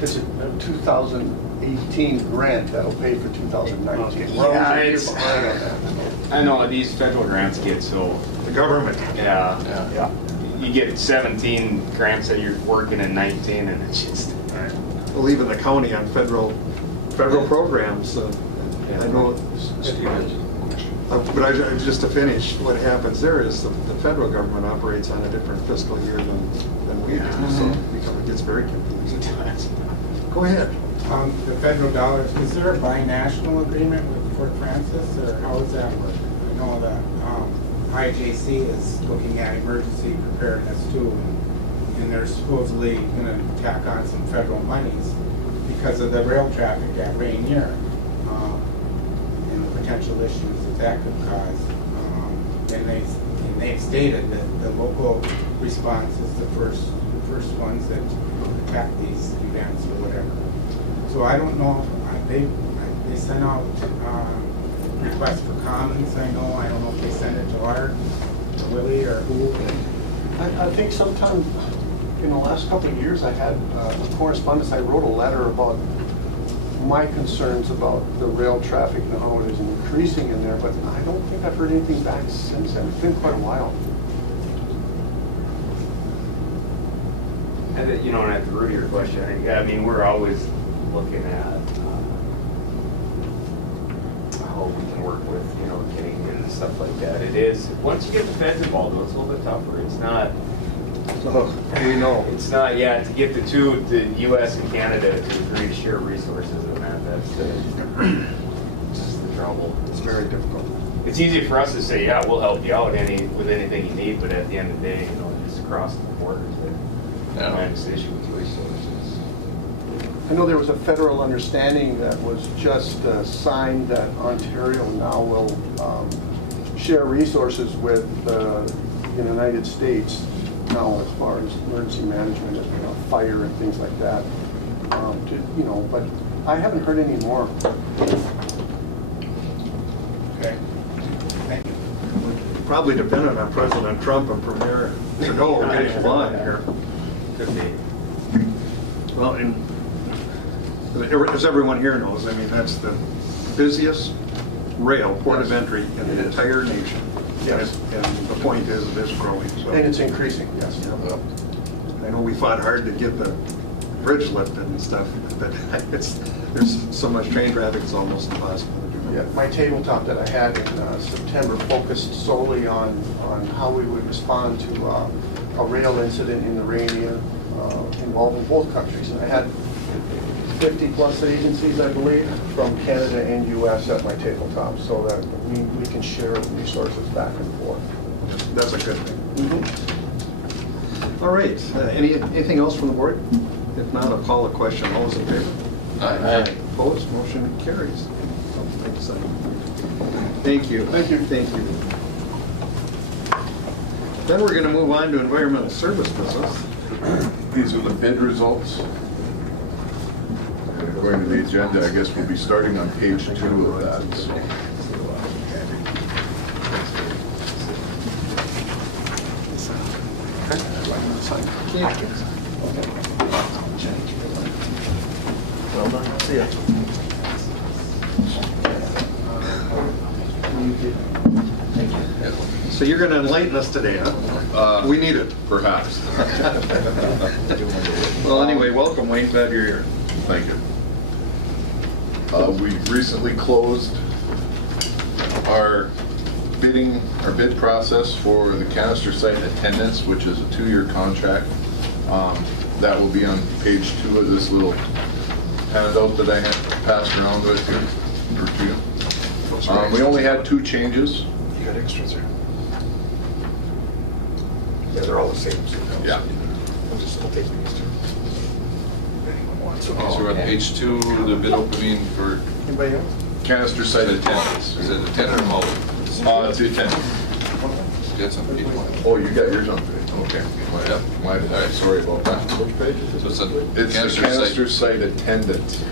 It's a 2018 grant that'll pay for 2019. Okay. We're Yeah, only a year it's- behind on that. I know these federal grants get so, The government. yeah. You get 17 grants that you're working in 19, and it's just. Well, even the county on federal programs. I know. But just to finish, what happens there is the federal government operates on a different fiscal year than we do, so it gets very confusing. Go ahead. The federal dollars, is there a binational agreement with Fort Francis, or how does that work? I know that IJC is looking at emergency preparedness too, and they're supposedly going to tack on some federal monies because of the rail traffic at Rainier and the potential issues that could cause. And they've stated that the local response is the first ones that attack these events or whatever. So I don't know, they sent out requests for comments, I don't know if they sent it to Art, or Willie, or who. I think sometime in the last couple of years I had correspondence. I wrote a letter about my concerns about the rail traffic and how it is increasing in there, but I don't think I've heard anything back since then. It's been quite a while. And and at the root of your question, I mean, we're always looking at how we can work with, Canadian and stuff like that. It is, once you get the feds involved, it's a little bit tougher. It's not, it's not, to get the U.S. and Canada to agree to share resources and that's just the trouble. It's very difficult. It's easy for us to say, yeah, we'll help you out with anything you need, but at the end of the day, just across the borders, that's the issue with resources. I know there was a federal understanding that was just signed that Ontario now will share resources with the United States now as far as emergency management, fire and things like that. But I haven't heard any more. Okay. Thank you. Probably dependent on President Trump and Premier Trudeau getting along here. Could be. Well, as everyone here knows, I mean, that's the busiest rail port of entry in the entire nation. Yes. And the point is, it is growing. So. And it's increasing, yes. Yeah. I know we fought hard to get the bridge lifted and stuff, but there's so much train traffic, it's almost impossible to do. Yeah, my tabletop that I had in September focused solely on how we would respond to a rail incident in the Rainier involving both countries. And I had 50 plus agencies, I believe, from Canada and US at my tabletop, so that we can share resources back and forth. That's a good thing. All right, anything else from the board? If not, I'll call a question. All those in favor? Aye. Opposed, motion carries. Thank you. Thank you. Thank you. Then we're going to move on to environmental service business. These are the bid results. And according to the agenda, I guess we'll be starting on page 2 of that. So. Well done. See ya. So you're going to enlighten us today, huh? We need it. Perhaps. Well, anyway, welcome, Wayne. Glad you're here. Thank you. We recently closed our bid process for the canister site attendance, which is a 2-year contract. That will be on page 2 of this little handout that I have passed around with you. We only had 2 changes. You got extras there? Yeah, they're all the same. So Yeah. I'll take these two. If anyone wants them. Okay, so we're on page 2, the bid opening for Anybody else? Canister site attendance. Is it a 10 or multi? It's the attendance. That's on page 1. Oh, you got yours on page. Okay. Yep. All right, sorry about that. Which page is So it? it's a It's the canister site attendance.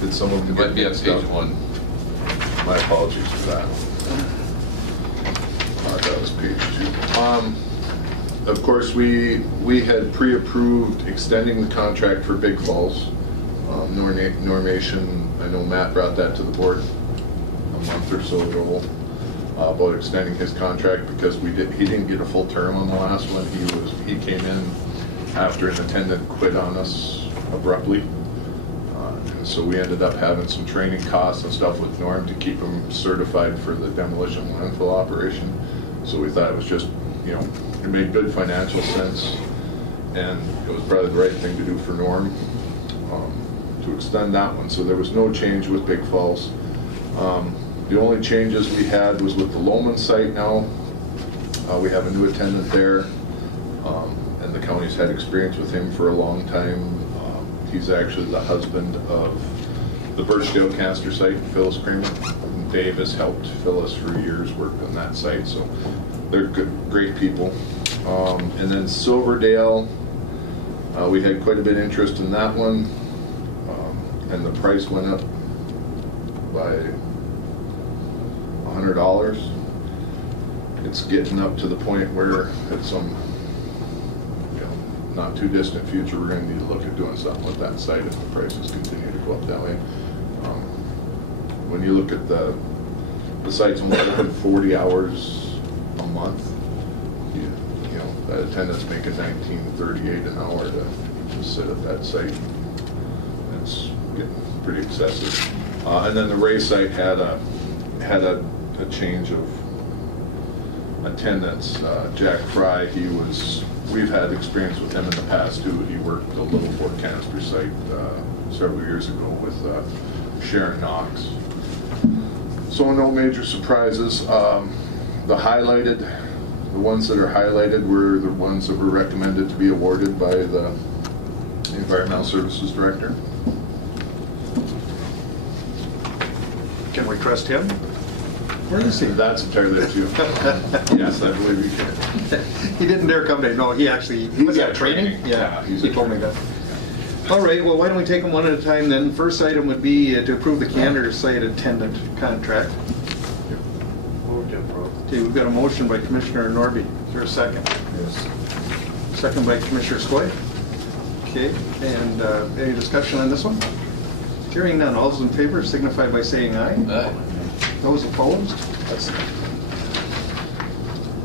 Did some of It them might be on mixed page up? 1. My apologies for that. That was page 2. Of course, we had pre-approved extending the contract for Big Falls. Normation, I know Matt brought that to the board a month or so ago about extending his contract because he didn't get a full term on the last one. He came in after an attendant quit on us abruptly. And so we ended up having some training costs and stuff with Norm to keep him certified for the demolition landfill operation. So we thought it was just, it made good financial sense, and it was probably the right thing to do for Norm to extend that one. So there was no change with Big Falls. The only changes we had was with the Loman site now. We have a new attendant there, and the county's had experience with him for a long time. He's actually the husband of the Birchdale canister site, Phyllis Kramer. Dave has helped Phyllis for years, worked on that site, so they're good, great people. And then Silverdale, we had quite a bit of interest in that one, and the price went up by $100. It's getting up to the point where at some not too distant future, we're going to need to look at doing something with that site if the prices continue to go up that way. When you look at the site's only open 40 hours a month, that attendant's making $19.38 an hour to sit at that site. It's getting pretty excessive. And then the Ray site had a change of attendance. Jack Fry, we've had experience with him in the past too. He worked the Little Fort canister site several years ago with Sharon Knox. So no major surprises. The ones that are highlighted were the ones that were recommended to be awarded by the Environmental Services Director. Can we trust him? Where is he? That's entirely up to you. Yes, I believe you can. He didn't dare come today. No, he was at training? Yeah, he told me that. All right, well, why don't we take them one at a time then? First item would be to approve the canister site attendant contract. Move to approve. Okay, we've got a motion by Commissioner Norby. Is there a second? Yes. Second by Commissioner Skoye. Okay, and any discussion on this one? Hearing none, all those in favor signify by saying aye. Aye. Those opposed?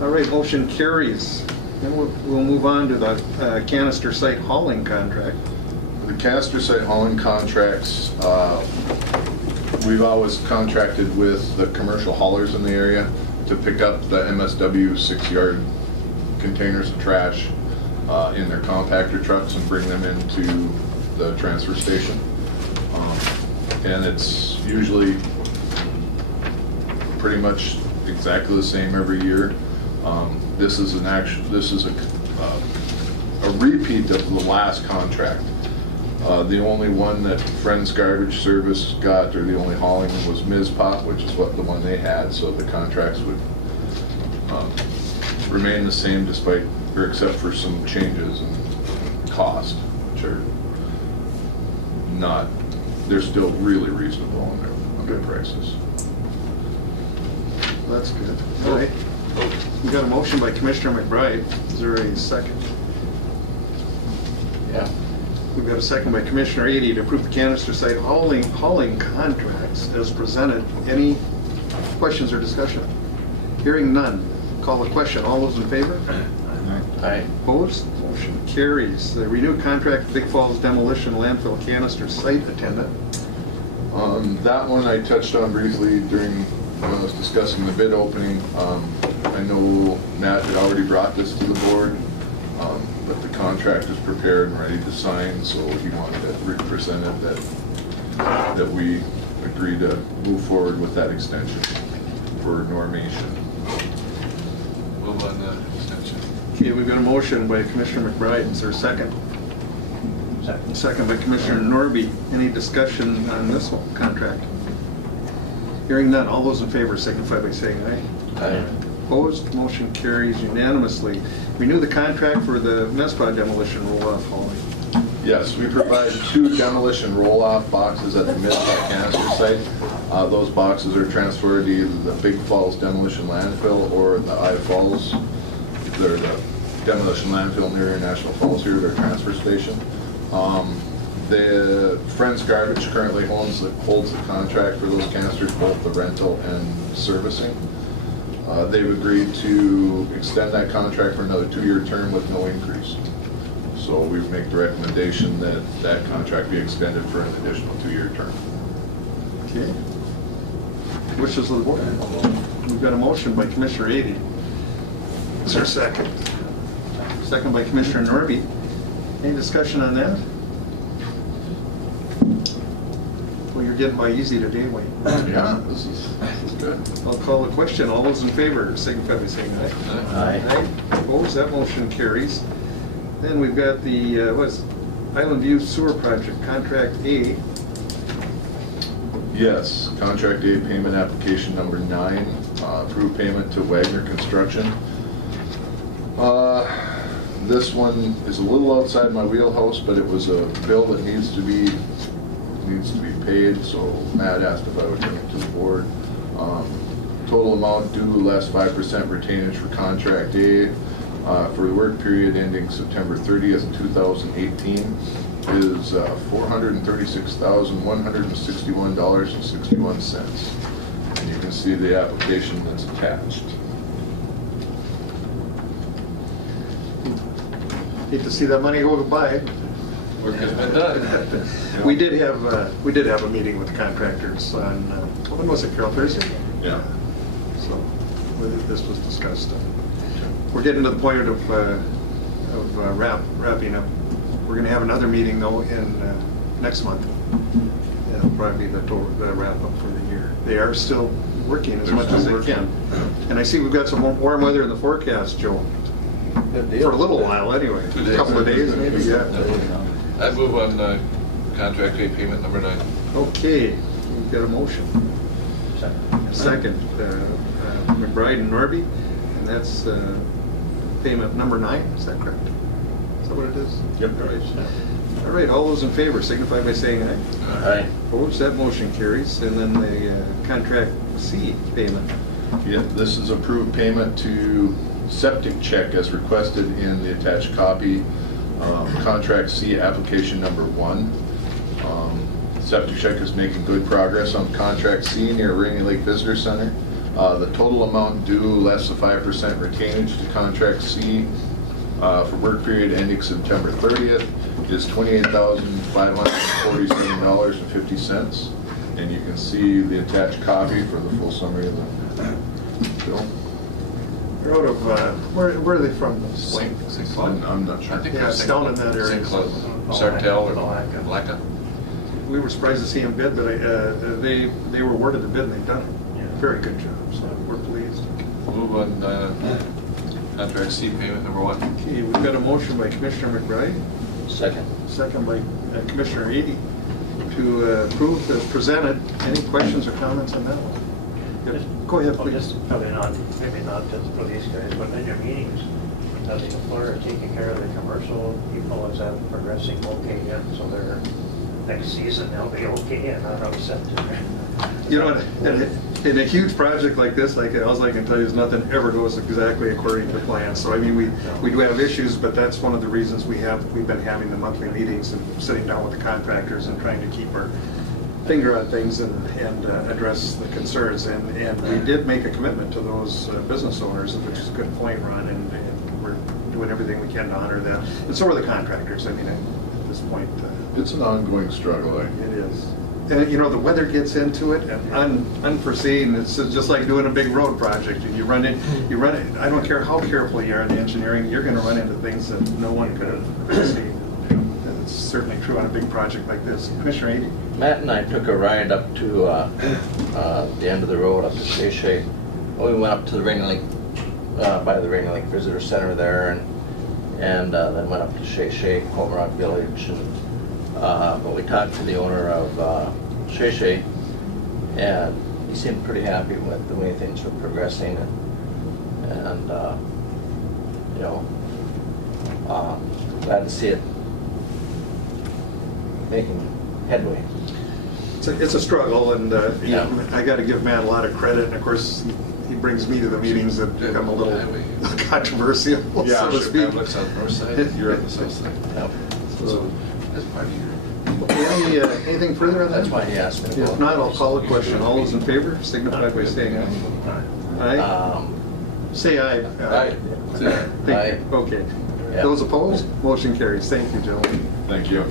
All right, motion carries. Then we'll move on to the canister site hauling contract. The canister site hauling contracts, we've always contracted with the commercial haulers in the area to pick up the MSW 6-yard containers of trash in their compactor trucks and bring them into the transfer station. And it's usually pretty much exactly the same every year. This is a repeat of the last contract. The only one that Friends Garbage Service got, or the only hauling, was Mizpah, which is what the one they had, so the contracts would remain the same despite, or except for some changes in cost, which are not, they're still really reasonable on their prices. That's good. All right. We got a motion by Commissioner McBride. Is there a second? Yeah. We've got a second by Commissioner Ady to approve the canister site hauling contracts as presented. Any questions or discussion? Hearing none. Call the question. All those in favor? Aye. Opposed? Motion carries. The renewed contract, Big Falls Demolition Landfill Canister Site Attendant. That one I touched on briefly during when I was discussing the bid opening. I know Matt had already brought this to the board, but the contract is prepared and ready to sign, so he wanted it represented that we agree to move forward with that extension for normation. Move on the extension. Okay, we've got a motion by Commissioner McBride. Is there a second? Second. Second by Commissioner Norby. Any discussion on this one, contract? Hearing none. All those in favor signify by saying aye. Aye. Opposed? Motion carries unanimously. Renew the contract for the Mizpah demolition roll-off hauling. Yes, we provide 2 demolition roll-off boxes at the Mizpah canister site. Those boxes are transferred to either the Big Falls Demolition Landfill or the I Falls. They're the demolition landfill near International Falls here, their transfer station. The Friends Garbage currently holds the contract for those canisters, both the rental and servicing. They've agreed to extend that contract for another 2-year term with no increase. So we make the recommendation that that contract be extended for an additional 2-year term. Okay. Wishes of the board. We've got a motion by Commissioner Ady. Is there a second? Second by Commissioner Norby. Any discussion on that? Well, you're getting by easy today, Wayne. Yeah, this is good. I'll call the question. All those in favor signify by saying aye. Aye. Aye. Opposed? That motion carries. Then we've got the Island View Sewer Project, Contract A. Yes, Contract A payment application number 9, approved payment to Wagner Construction. This one is a little outside my wheelhouse, but it was a bill that needs to be paid, so Matt asked if I would bring it to the board. Total amount due less 5% retainage for Contract A for the work period ending September 30th, 2018 is $436,161.61. And you can see the application that's attached. Hate to see that money go by. Work has been done. We did have a meeting with the contractors on when was it, Carol? Thursday? Yeah. So this was discussed. We're getting to the point of wrapping up. We're going to have another meeting though in next month. It'll probably be the wrap up for the year. They are still working as much as they can. And I see we've got some warm weather in the forecast, Joe. For a little while anyway. A couple of days maybe, yeah. I move on contract A payment number 9. Okay, we've got a motion. Second, McBride and Norby, and that's payment number 9, is that correct? Is that what it is? Yep. All right. All right, all those in favor signify by saying aye. Aye. Opposed, that motion carries. And then the contract C payment. Yeah, this is approved payment to septic check as requested in the attached copy. Contract C application number 1. Septic check is making good progress on Contract C near Rainy Lake Visitor Center. The total amount due less than 5% retainage to Contract C for work period ending September 30th is $28,547.50. And you can see the attached copy for the full summary of the bill. They're out of, where are they from? St. Cloud. I'm not sure. I think Yeah, they're it's down in that area. St. Cloud, Sartell, or Malacca. We were surprised to see them bid, but they were awarded the bid and they've done a very good job, so we're pleased. Move on contract C payment number 1. Okay, we've got a motion by Commissioner McBride. Second. Second by Commissioner Edy to approve as presented. Any questions or comments on that one? Yep. Go ahead, Well, please. just probably not, maybe not just for these guys, but in your meetings, does the employer taking care of the commercial people, is that progressing okay yet? So they're, next season, they'll be okay and not upset. You know, in a huge project like this, like all I can tell you is nothing ever goes exactly according to plan. So I mean, we do have issues, but that's one of the reasons we've been having the monthly meetings and sitting down with the contractors and trying to keep our finger on things and address the concerns. And we did make a commitment to those business owners, which is a good point, Ron, and we're doing everything we can to honor that. And so are the contractors. I mean, at this point. It's an ongoing struggle. It is. And you know, the weather gets into it, and unforeseen. It's just like doing a big road project. And you run in. I don't care how careful you are in engineering, you're going to run into things that no one could have seen. And it's certainly true on a big project like this. Commissioner Edy? Matt and I took a ride up to the end of the road up to Shea. We went up to the Rainy Lake, by the Rainy Lake Visitor Center there, and then went up to Shea, Home Rock Village. But we talked to the owner of Shea, and he seemed pretty happy with the way things were progressing, and you know, glad to see it making headway. It's a struggle, and Yeah. I got to give Matt a lot of credit. And of course, he brings me to the meetings that become a little controversial, Yeah, so to sure. speak. Matt looks on the north side, you're on the south side. Yep. So, That's part of your... anything further on that? That's why he asked me. If not, I'll call the question. All those in favor, signify by saying aye. Aye? Say aye. Aye. Thank you. Okay. Yeah. Those opposed? Motion carries. Thank you, gentlemen. Thank you.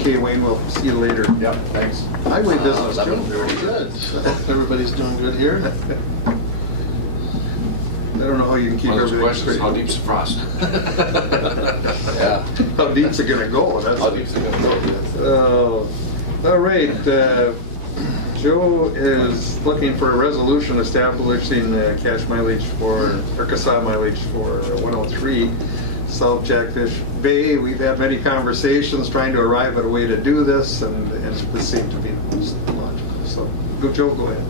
Okay, Wayne, we'll see you later. Yep, thanks. Highway business, Joe. 11:30. Good. Everybody's doing good here. I don't know how you can keep One of those everything questions, straight. how deep's the frost? Yeah. How deep's it gonna go? That's How deep's it gonna go? Oh, all right. Joe is looking for a resolution establishing cash mileage or CASA mileage for 103 South Jackfish Bay. We've had many conversations trying to arrive at a way to do this, and this seemed to be the most logical. So, Joe, go ahead.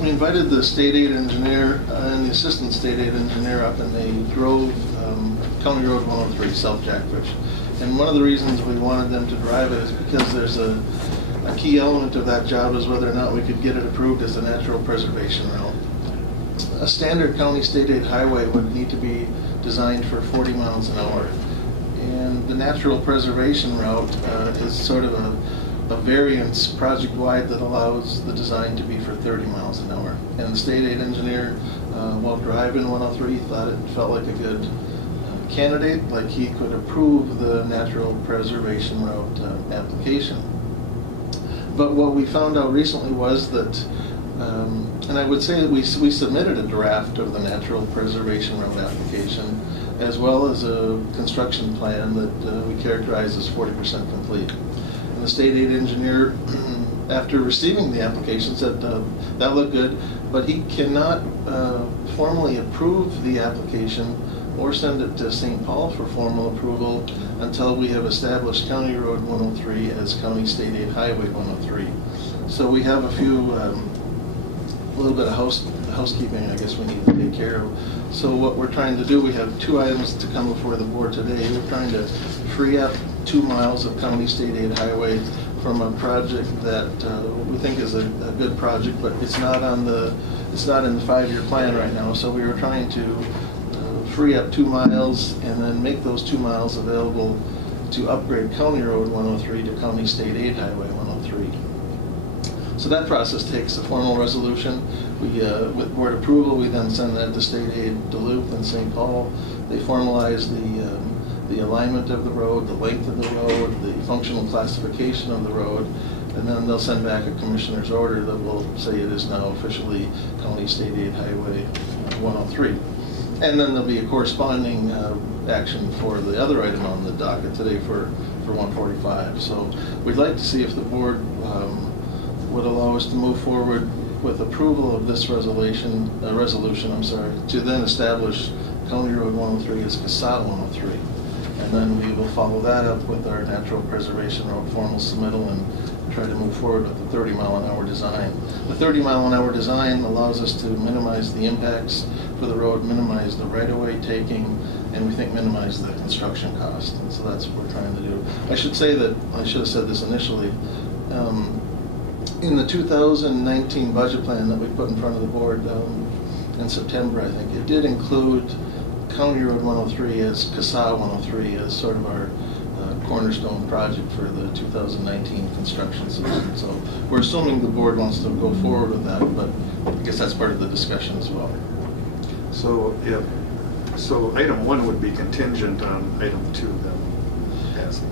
We invited the state aid engineer and the assistant state aid engineer up, and they drove County Road 103 South Jackfish. And one of the reasons we wanted them to drive it is because there's a key element of that job is whether or not we could get it approved as a natural preservation route. A standard county state aid highway would need to be designed for 40 miles an hour. And the natural preservation route is sort of a variance project-wide that allows the design to be for 30 miles an hour. And the state aid engineer, while driving 103, thought it felt like a good candidate, like he could approve the natural preservation route application. But what we found out recently was that, and I would say that we submitted a draft of the natural preservation road application, as well as a construction plan that we characterize as 40% complete. And the state aid engineer, after receiving the application, said that looked good, but he cannot formally approve the application or send it to St. Paul for formal approval until we have established County Road 103 as County State Aid Highway 103. So we have a little bit of housekeeping, I guess, we need to take care of. So what we're trying to do, we have two items to come before the board today. We're trying to free up 2 miles of County State Aid Highway from a project that we think is a good project, but it's not in the 5-year plan right now. So we were trying to free up 2 miles and then make those 2 miles available to upgrade County Road 103 to County State Aid Highway 103. So that process takes a formal resolution. We, with board approval, we then send that to State Aid Duluth and St. Paul. They formalize the alignment of the road, the length of the road, the functional classification of the road, and then they'll send back a commissioner's order that will say it is now officially County State Aid Highway 103. And then there'll be a corresponding action for the other item on the docket today for 145. So we'd like to see if the board would allow us to move forward with approval of this resolution, to then establish County Road 103 as CASA 103. And then we will follow that up with our natural preservation road formal submittal and try to move forward with the 30-mile-an-hour design. The 30-mile-an-hour design allows us to minimize the impacts for the road, minimize the right-of-way taking, and we think minimize the construction cost. And so that's what we're trying to do. I should say that, I should have said this initially, in the 2019 budget plan that we put in front of the board in September, I think, it did include County Road 103 as CASA 103 as sort of our cornerstone project for the 2019 construction season. So we're assuming the board wants to go forward with that, but I guess that's part of the discussion as well. So so item 1 would be contingent on item 2 then passing.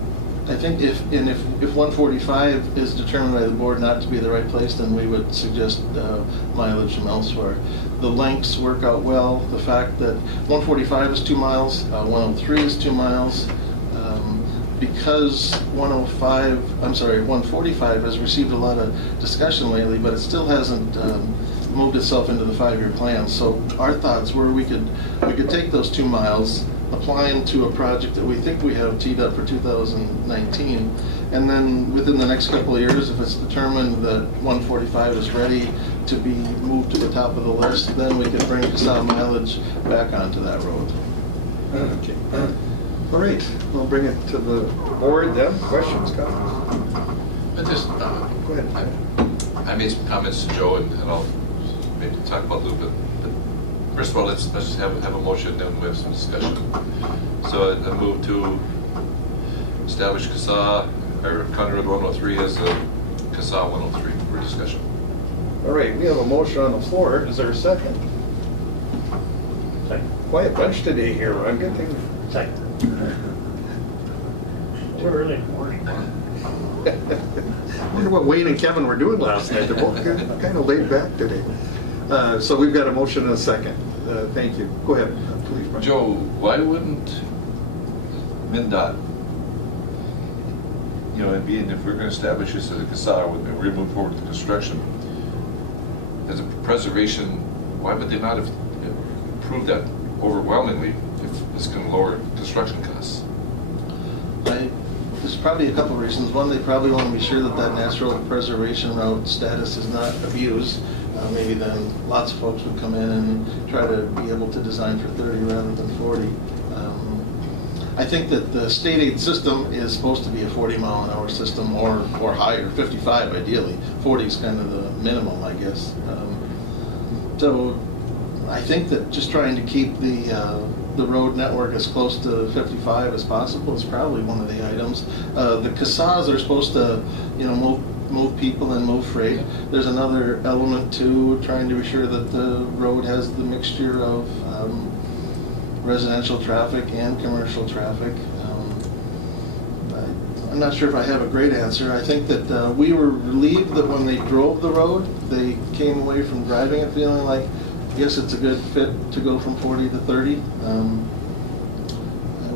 I think if 145 is determined by the board not to be the right place, then we would suggest mileage from elsewhere. The lengths work out well. The fact that 145 is 2 miles, 103 is 2 miles, because 145 has received a lot of discussion lately, but it still hasn't moved itself into the 5-year plan. So our thoughts were we could take those 2 miles, apply them to a project that we think we have teed up for 2019, and then within the next couple of years, if it's determined that 145 is ready to be moved to the top of the list, then we could bring CASA mileage back onto that road. Okay. All right, we'll bring it to the board then. Questions, comments? I just, Go ahead. I made some comments to Joe, and I'll maybe talk about a little bit. But first of all, let's just have a motion, then we have some discussion. So I move to establish CASA, or County Road 103 as a CASA 103 for discussion. All right, we have a motion on the floor. Is there a second? Second. Quiet bunch today here. I'm getting... Second. Too early in the morning. I wonder what Wayne and Kevin were doing last night. They're both kind of laid back today. So we've got a motion and a second. Thank you. Go ahead, please. Brian. Joe, why wouldn't MnDOT, being if we're going to establish this as a CASA, we're going to move forward with construction, as a preservation, why would they not have approved that overwhelmingly if it's going to lower construction costs? There's probably a couple of reasons. One, they probably want to be sure that that natural preservation route status is not abused. Maybe then lots of folks would come in and try to be able to design for 30 rather than 40. I think that the state aid system is supposed to be a 40-mile-an-hour system or higher, 55 ideally. 40 is kind of the minimum, I guess. So I think that just trying to keep the road network as close to 55 as possible is probably one of the items. The CASAs are supposed to, move people and move freight. There's another element to trying to be sure that the road has the mixture of residential traffic and commercial traffic. I'm not sure if I have a great answer. I think that we were relieved that when they drove the road, they came away from driving it feeling like, yes, it's a good fit to go from 40 to 30.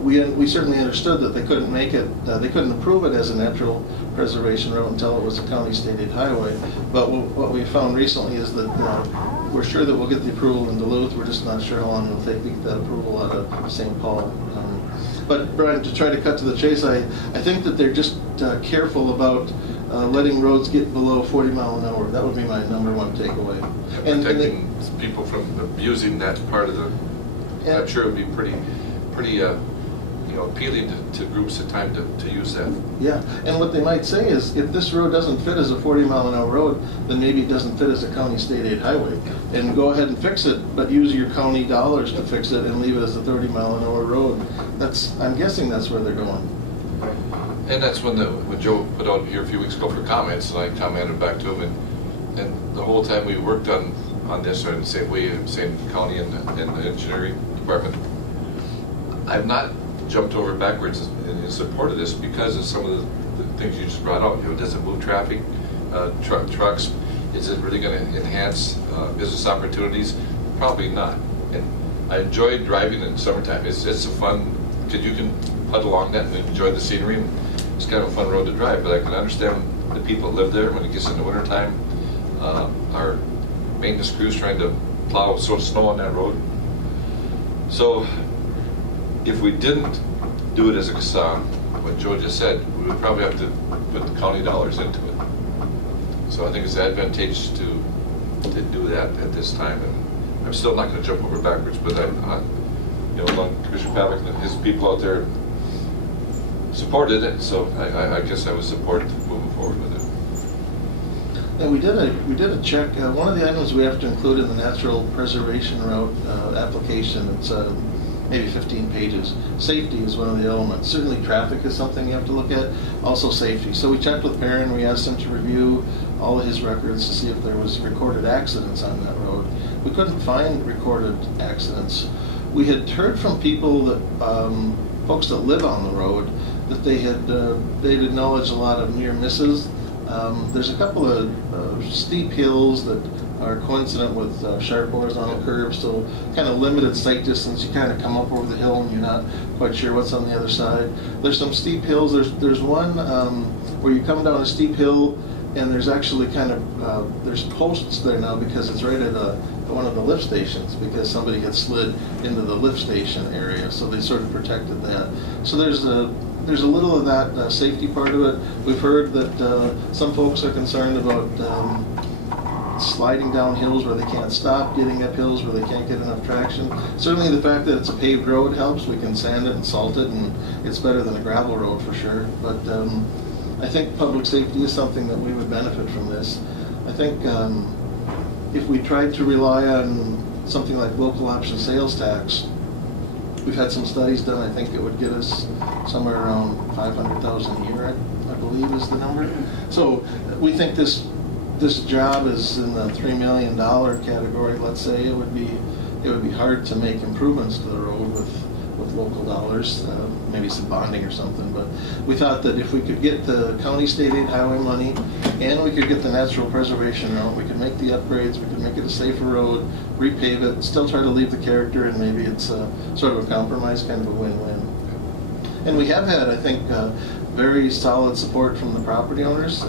We certainly understood that they couldn't make it, they couldn't approve it as a natural preservation road until it was a county state aid highway. But what we found recently is that we're sure that we'll get the approval in Duluth. We're just not sure how long it'll take to get that approval out of St. Paul. But Brian, to try to cut to the chase, I think that they're just careful about letting roads get below 40 mile an hour. That would be my #1 takeaway. And protecting people from abusing that part of the. Yeah. I'm sure it would be pretty appealing to groups at time to use that. Yeah, and what they might say is, if this road doesn't fit as a 40-mile-an-hour road, then maybe it doesn't fit as a county state aid highway. And go ahead and fix it, but use your county dollars to fix it and leave it as a 30-mile-an-hour road. I'm guessing that's where they're going. And that's when Joe put out here a few weeks ago for comments, and I commented back to him, and the whole time we worked on this, in the same way, same county and the engineering department, I've not jumped over backwards in support of this because of some of the things you just brought out. Does it move traffic, trucks? Is it really going to enhance business opportunities? Probably not. And I enjoy driving in summertime. It's a fun, because you can putt along that and enjoy the scenery. And it's kind of a fun road to drive, but I can understand the people that live there when it gets into wintertime. Our maintenance crews trying to plow snow on that road. So if we didn't do it as a CASA, what Joe just said, we would probably have to put the county dollars into it. So I think it's advantageous to do that at this time. And I'm still not going to jump over backwards, but you know, Commissioner Pavick and his people out there supported it, so I guess I would support moving forward with it. Yeah, we did a check. One of the items we have to include in the natural preservation route application, it's maybe 15 pages. Safety is one of the elements. Certainly traffic is something you have to look at, also safety. So we checked with Perrin, we asked him to review all of his records to see if there was recorded accidents on that road. We couldn't find recorded accidents. We had heard from people that, folks that live on the road, that they'd acknowledged a lot of near misses. There's a couple of steep hills that are coincident with sharp horizontal curves, so kind of limited sight distance. You kind of come up over the hill and you're not quite sure what's on the other side. There's some steep hills. There's one where you come down a steep hill and there's actually kind of, there's posts there now because it's right at one of the lift stations, because somebody had slid into the lift station area, so they sort of protected that. So there's a little of that safety part of it. We've heard that some folks are concerned about sliding down hills where they can't stop, getting up hills where they can't get enough traction. Certainly the fact that it's a paved road helps. We can sand it and salt it, and it's better than a gravel road for sure. But I think public safety is something that we would benefit from this. I think if we tried to rely on something like local option sales tax, we've had some studies done. I think it would get us somewhere around $500,000 a year, I believe is the number. So we think this job is in the $3 million category. Let's say it would be hard to make improvements to the road with local dollars, maybe some bonding or something. But we thought that if we could get the county state aid highway money and we could get the natural preservation route, we could make the upgrades, we could make it a safer road, repave it, still try to leave the character, and maybe it's sort of a compromise, kind of a win-win. And we have had, I think, very solid support from the property owners.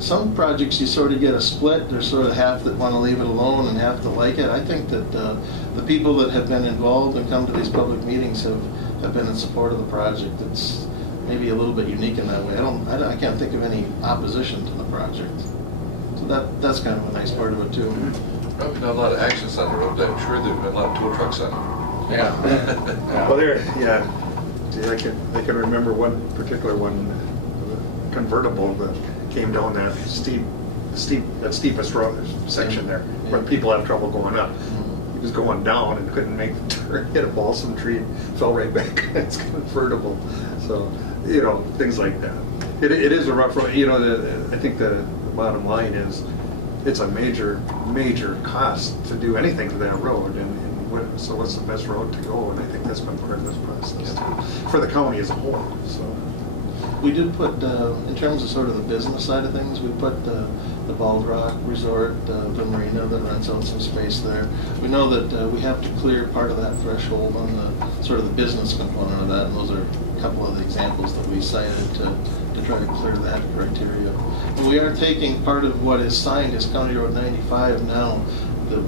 Some projects you sort of get a split. There's sort of half that want to leave it alone and half that like it. I think that the people that have been involved and come to these public meetings have been in support of the project. It's maybe a little bit unique in that way. I can't think of any opposition to the project. So that's kind of a nice part of it too. Probably not a lot of accidents on the road, but I'm sure there've been a lot of tow trucks on it. Yeah. Well, see, I can remember one particular one, convertible that came down that steepest road section there, where people have trouble going up. He was going down and couldn't make the turn, hit a balsam tree, fell right back. It's convertible. So, you know, things like that. It is a rough road. You know, I think the bottom line is it's a major cost to do anything to that road, so what's the best road to go? And I think that's been part of this process too, for the county as a whole. So we did put, in terms of sort of the business side of things, we put the Bald Rock Resort, the marina that rents out some space there. We know that we have to clear part of that threshold on the sort of the business component of that, and those are a couple of the examples that we cited to try to clear that criteria. And we are taking part of what is signed as County Road 95 now,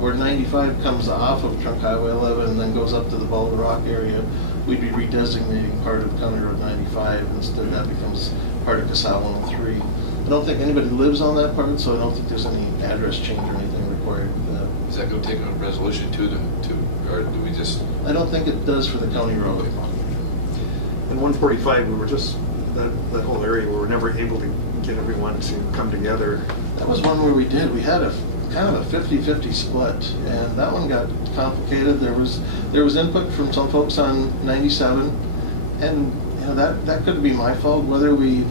where 95 comes off of Trunk Highway 11 and then goes up to the Bald Rock area. We'd be redesignating part of County Road 95. Instead, that becomes part of CASA 103. I don't think anybody lives on that part, so I don't think there's any address change or anything required with that. Is that going to take a resolution too, or do we just? I don't think it does for the county road. In 145, we were just that whole area. We were never able to get everyone to come together. That was one where we did. We had a kind of a 50-50 split, and that one got complicated. There was input from some folks on 97, and you know that could be my fault. Whether we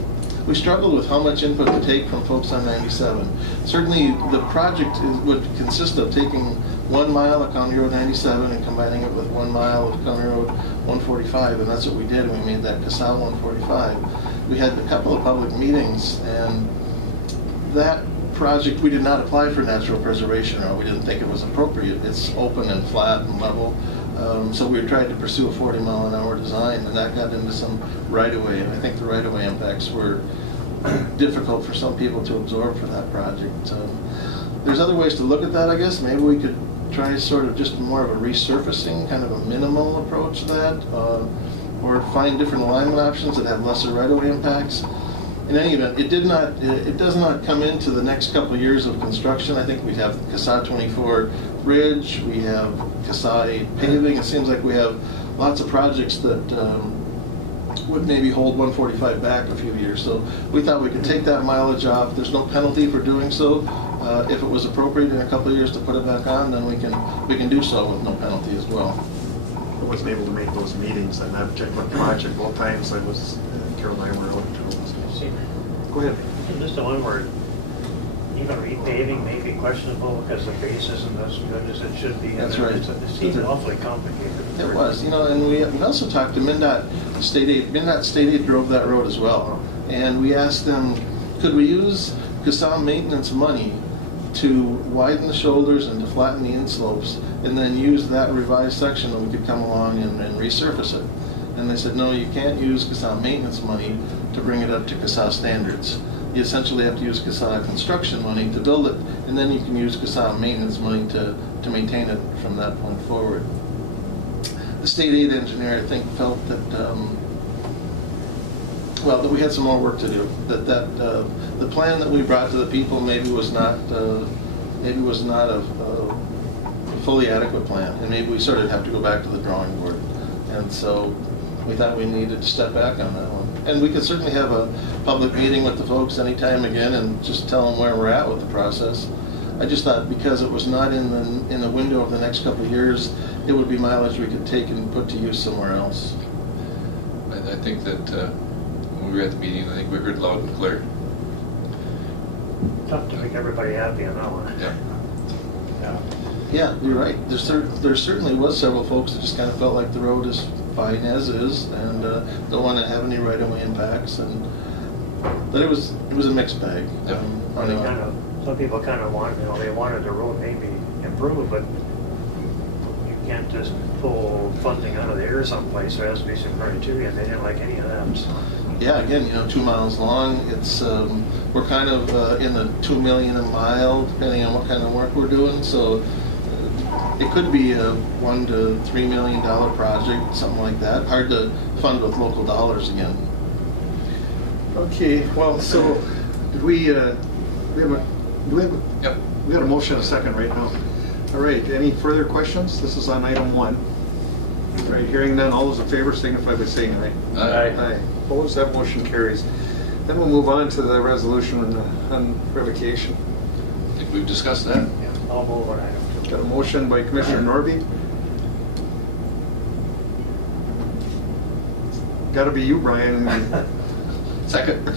struggled with how much input to take from folks on 97. Certainly, the project would consist of taking 1 mile of County Road 97 and combining it with 1 mile of County Road 145, and that's what we did. We made that CASA 145. We had a couple of public meetings, and that project, we did not apply for natural preservation, or we didn't think it was appropriate. It's open and flat and level. So we tried to pursue a 40-mile-an-hour design, and that got into some right-of-way, and I think the right-of-way impacts were difficult for some people to absorb for that project. There's other ways to look at that, I guess. Maybe we could try sort of just more of a resurfacing, kind of a minimal approach to that. or find different alignment options that have lesser right-of-way impacts. In any event, it does not come into the next couple of years of construction. I think we have CASA 24 Bridge, we have CASA 8 paving. It seems like we have lots of projects that would maybe hold 145 back a few years. So we thought we could take that mileage off. There's no penalty for doing so. If it was appropriate in a couple of years to put it back on, then we can do so with no penalty as well. I wasn't able to make those meetings on that particular project. Both times I was, Carol and I were out too. See, Go ahead. just the one word, even repaving may be questionable because the base isn't as good as it should be. That's right. It seems awfully complicated. It was, and we also talked to MnDOT State Aid. MnDOT State Aid drove that road as well. And we asked them, could we use CASA maintenance money to widen the shoulders and to flatten the inslopes, and then use that revised section and we could come along and resurface it. And they said, no, you can't use CASA maintenance money to bring it up to CASA standards. You essentially have to use CASA construction money to build it, and then you can use CASA maintenance money to maintain it from that point forward. The state aid engineer, I think, felt that that we had some more work to do. That the plan that we brought to the people maybe was not a fully adequate plan, and maybe we sort of have to go back to the drawing board. And so we thought we needed to step back on that one. And we could certainly have a public meeting with the folks anytime again and just tell them where we're at with the process. I just thought because it was not in the window of the next couple of years, it would be mileage we could take and put to use somewhere else. I think that when we were at the meeting, I think we heard loud and clear. Tough to make everybody happy on that one. Yeah. Yeah, you're right. There certainly was several folks that just kind of felt like the road is fine as is and don't want to have any right-of-way impacts. But it was a mixed bag. Yeah. Some people kind of want, they wanted the road maybe improved, but you can't just pull funding out of the air someplace. There has to be some criteria, and they didn't like any of that. So. Yeah, again, 2 miles long. It's we're kind of in the $2 million a mile, depending on what kind of work we're doing. So it could be a $1 to $3 million project, something like that. Hard to fund with local dollars again. Okay, well, so did we have a Yep. we got a motion and a second right now. All right, any further questions? This is on item 1. All right, hearing none, all those in favor signify by saying aye. Aye. Opposed, that motion carries. Then we'll move on to the resolution on revocation. I think we've discussed that. Yeah, I'll move on item 2. Got a motion by Commissioner Norby. Got to be you, Brian. Second.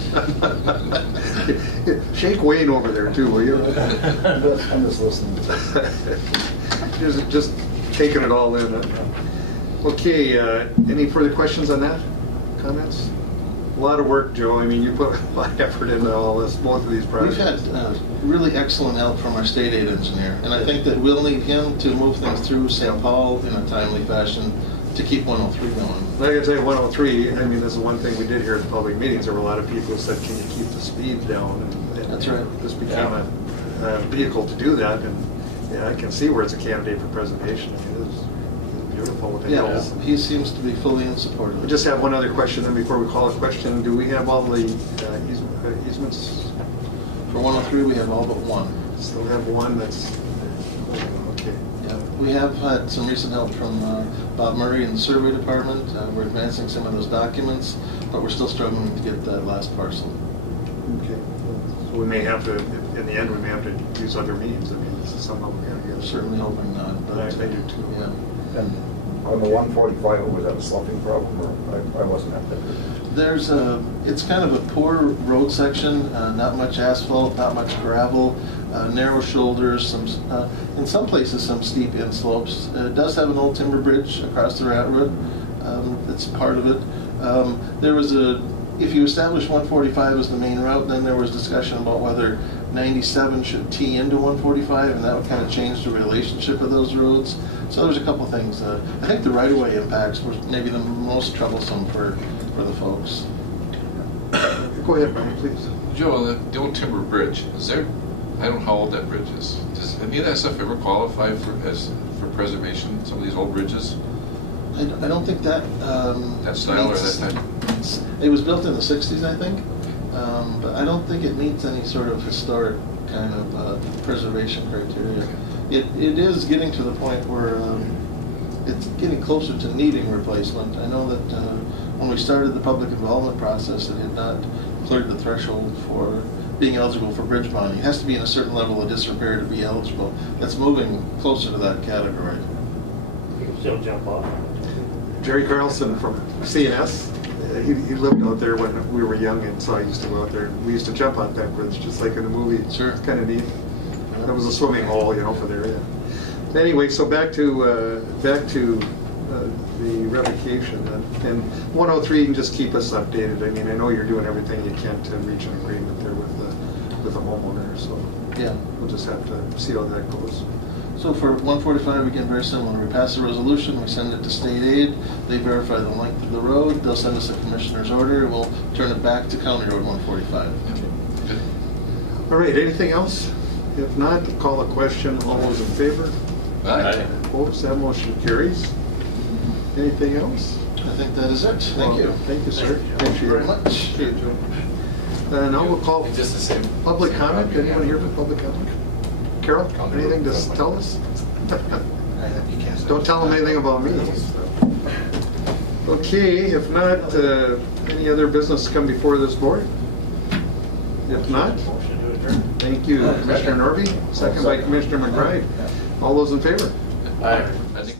Shake Wayne over there too, will you? I'm just listening. Just taking it all in. Okay, any further questions on that? Comments? A lot of work, Joe. I mean, you put a lot of effort into all this, both of these projects. We've had really excellent help from our state aid engineer, and I think that we'll need him to move things through St. Paul in a timely fashion to keep 103 going. Like I tell you, 103, I mean, this is one thing we did here at the public meetings. There were a lot of people who said, can you keep the speed down? And That's right. This became a vehicle to do that, and yeah, I can see where it's a candidate for preservation. I mean, it's beautiful with the hills. He seems to be fully in support of We it. just have one other question then before we call a question. Do we have all the easements? For 103, we have all but one. Still have one that's, okay. Yeah, we have had some recent help from Bob Murray in the survey department. We're advancing some of those documents, but we're still struggling to get that last parcel. Okay. So we may have to, in the end, we may have to use other means. I mean, this is something we're going to get. Certainly hoping not, but I do too. Yeah. And on the 145, was that a sloughing problem, or I wasn't at that? It's kind of a poor road section, not much asphalt, not much gravel, narrow shoulders, in some places some steep inslopes. It does have an old timber bridge across the rat road. That's part of it. If you establish 145 as the main route, then there was discussion about whether 97 should tee into 145, and that would kind of change the relationship of those roads. So there's a couple things. I think the right-of-way impacts were maybe the most troublesome for the folks. Go ahead, Brian, please. Joe, the old timber bridge, is there, I don't know how old that bridge is. Does any of that stuff ever qualify for preservation, some of these old bridges? I don't think that. That style or meets- that type? It was built in the 60s, I think, but I don't think it meets any sort of historic kind of preservation criteria. It is getting to the point where it's getting closer to needing replacement. I know that when we started the public involvement process, it had not cleared the threshold for being eligible for bridge bonding. It has to be in a certain level of disrepair to be eligible. That's moving closer to that category. You can still jump off. Jerry Carlson from CNS, he lived out there when we were young, and so I used to go out there. We used to jump on that bridge, just like in the movie. Sure. It's kind of neat. That was a swimming hole, for the area. Anyway, so back to the revocation, and 103, you can just keep us updated. I mean, I know you're doing everything you can to reach an agreement there with the homeowner, so Yeah. we'll just have to see how that goes. So for 145, again, very similar. We pass a resolution, we send it to state aid, they verify the length of the road, they'll send us a commissioner's order, and we'll turn it back to County Road 145. All right, anything else? If not, call a question. All those in favor? Aye. Opposed? That motion carries. Anything else? I think that is it. Thank you. Thank you, sir. Thank you very much. Now we'll call Just the same. public comment. Anyone here for public comment? Carol, anything to tell us? Don't tell them anything about me. Okay, if not, any other business come before this board? If not, Motion to adjourn. thank you, Commissioner Norby, second by Commissioner McBride. All those in favor? I think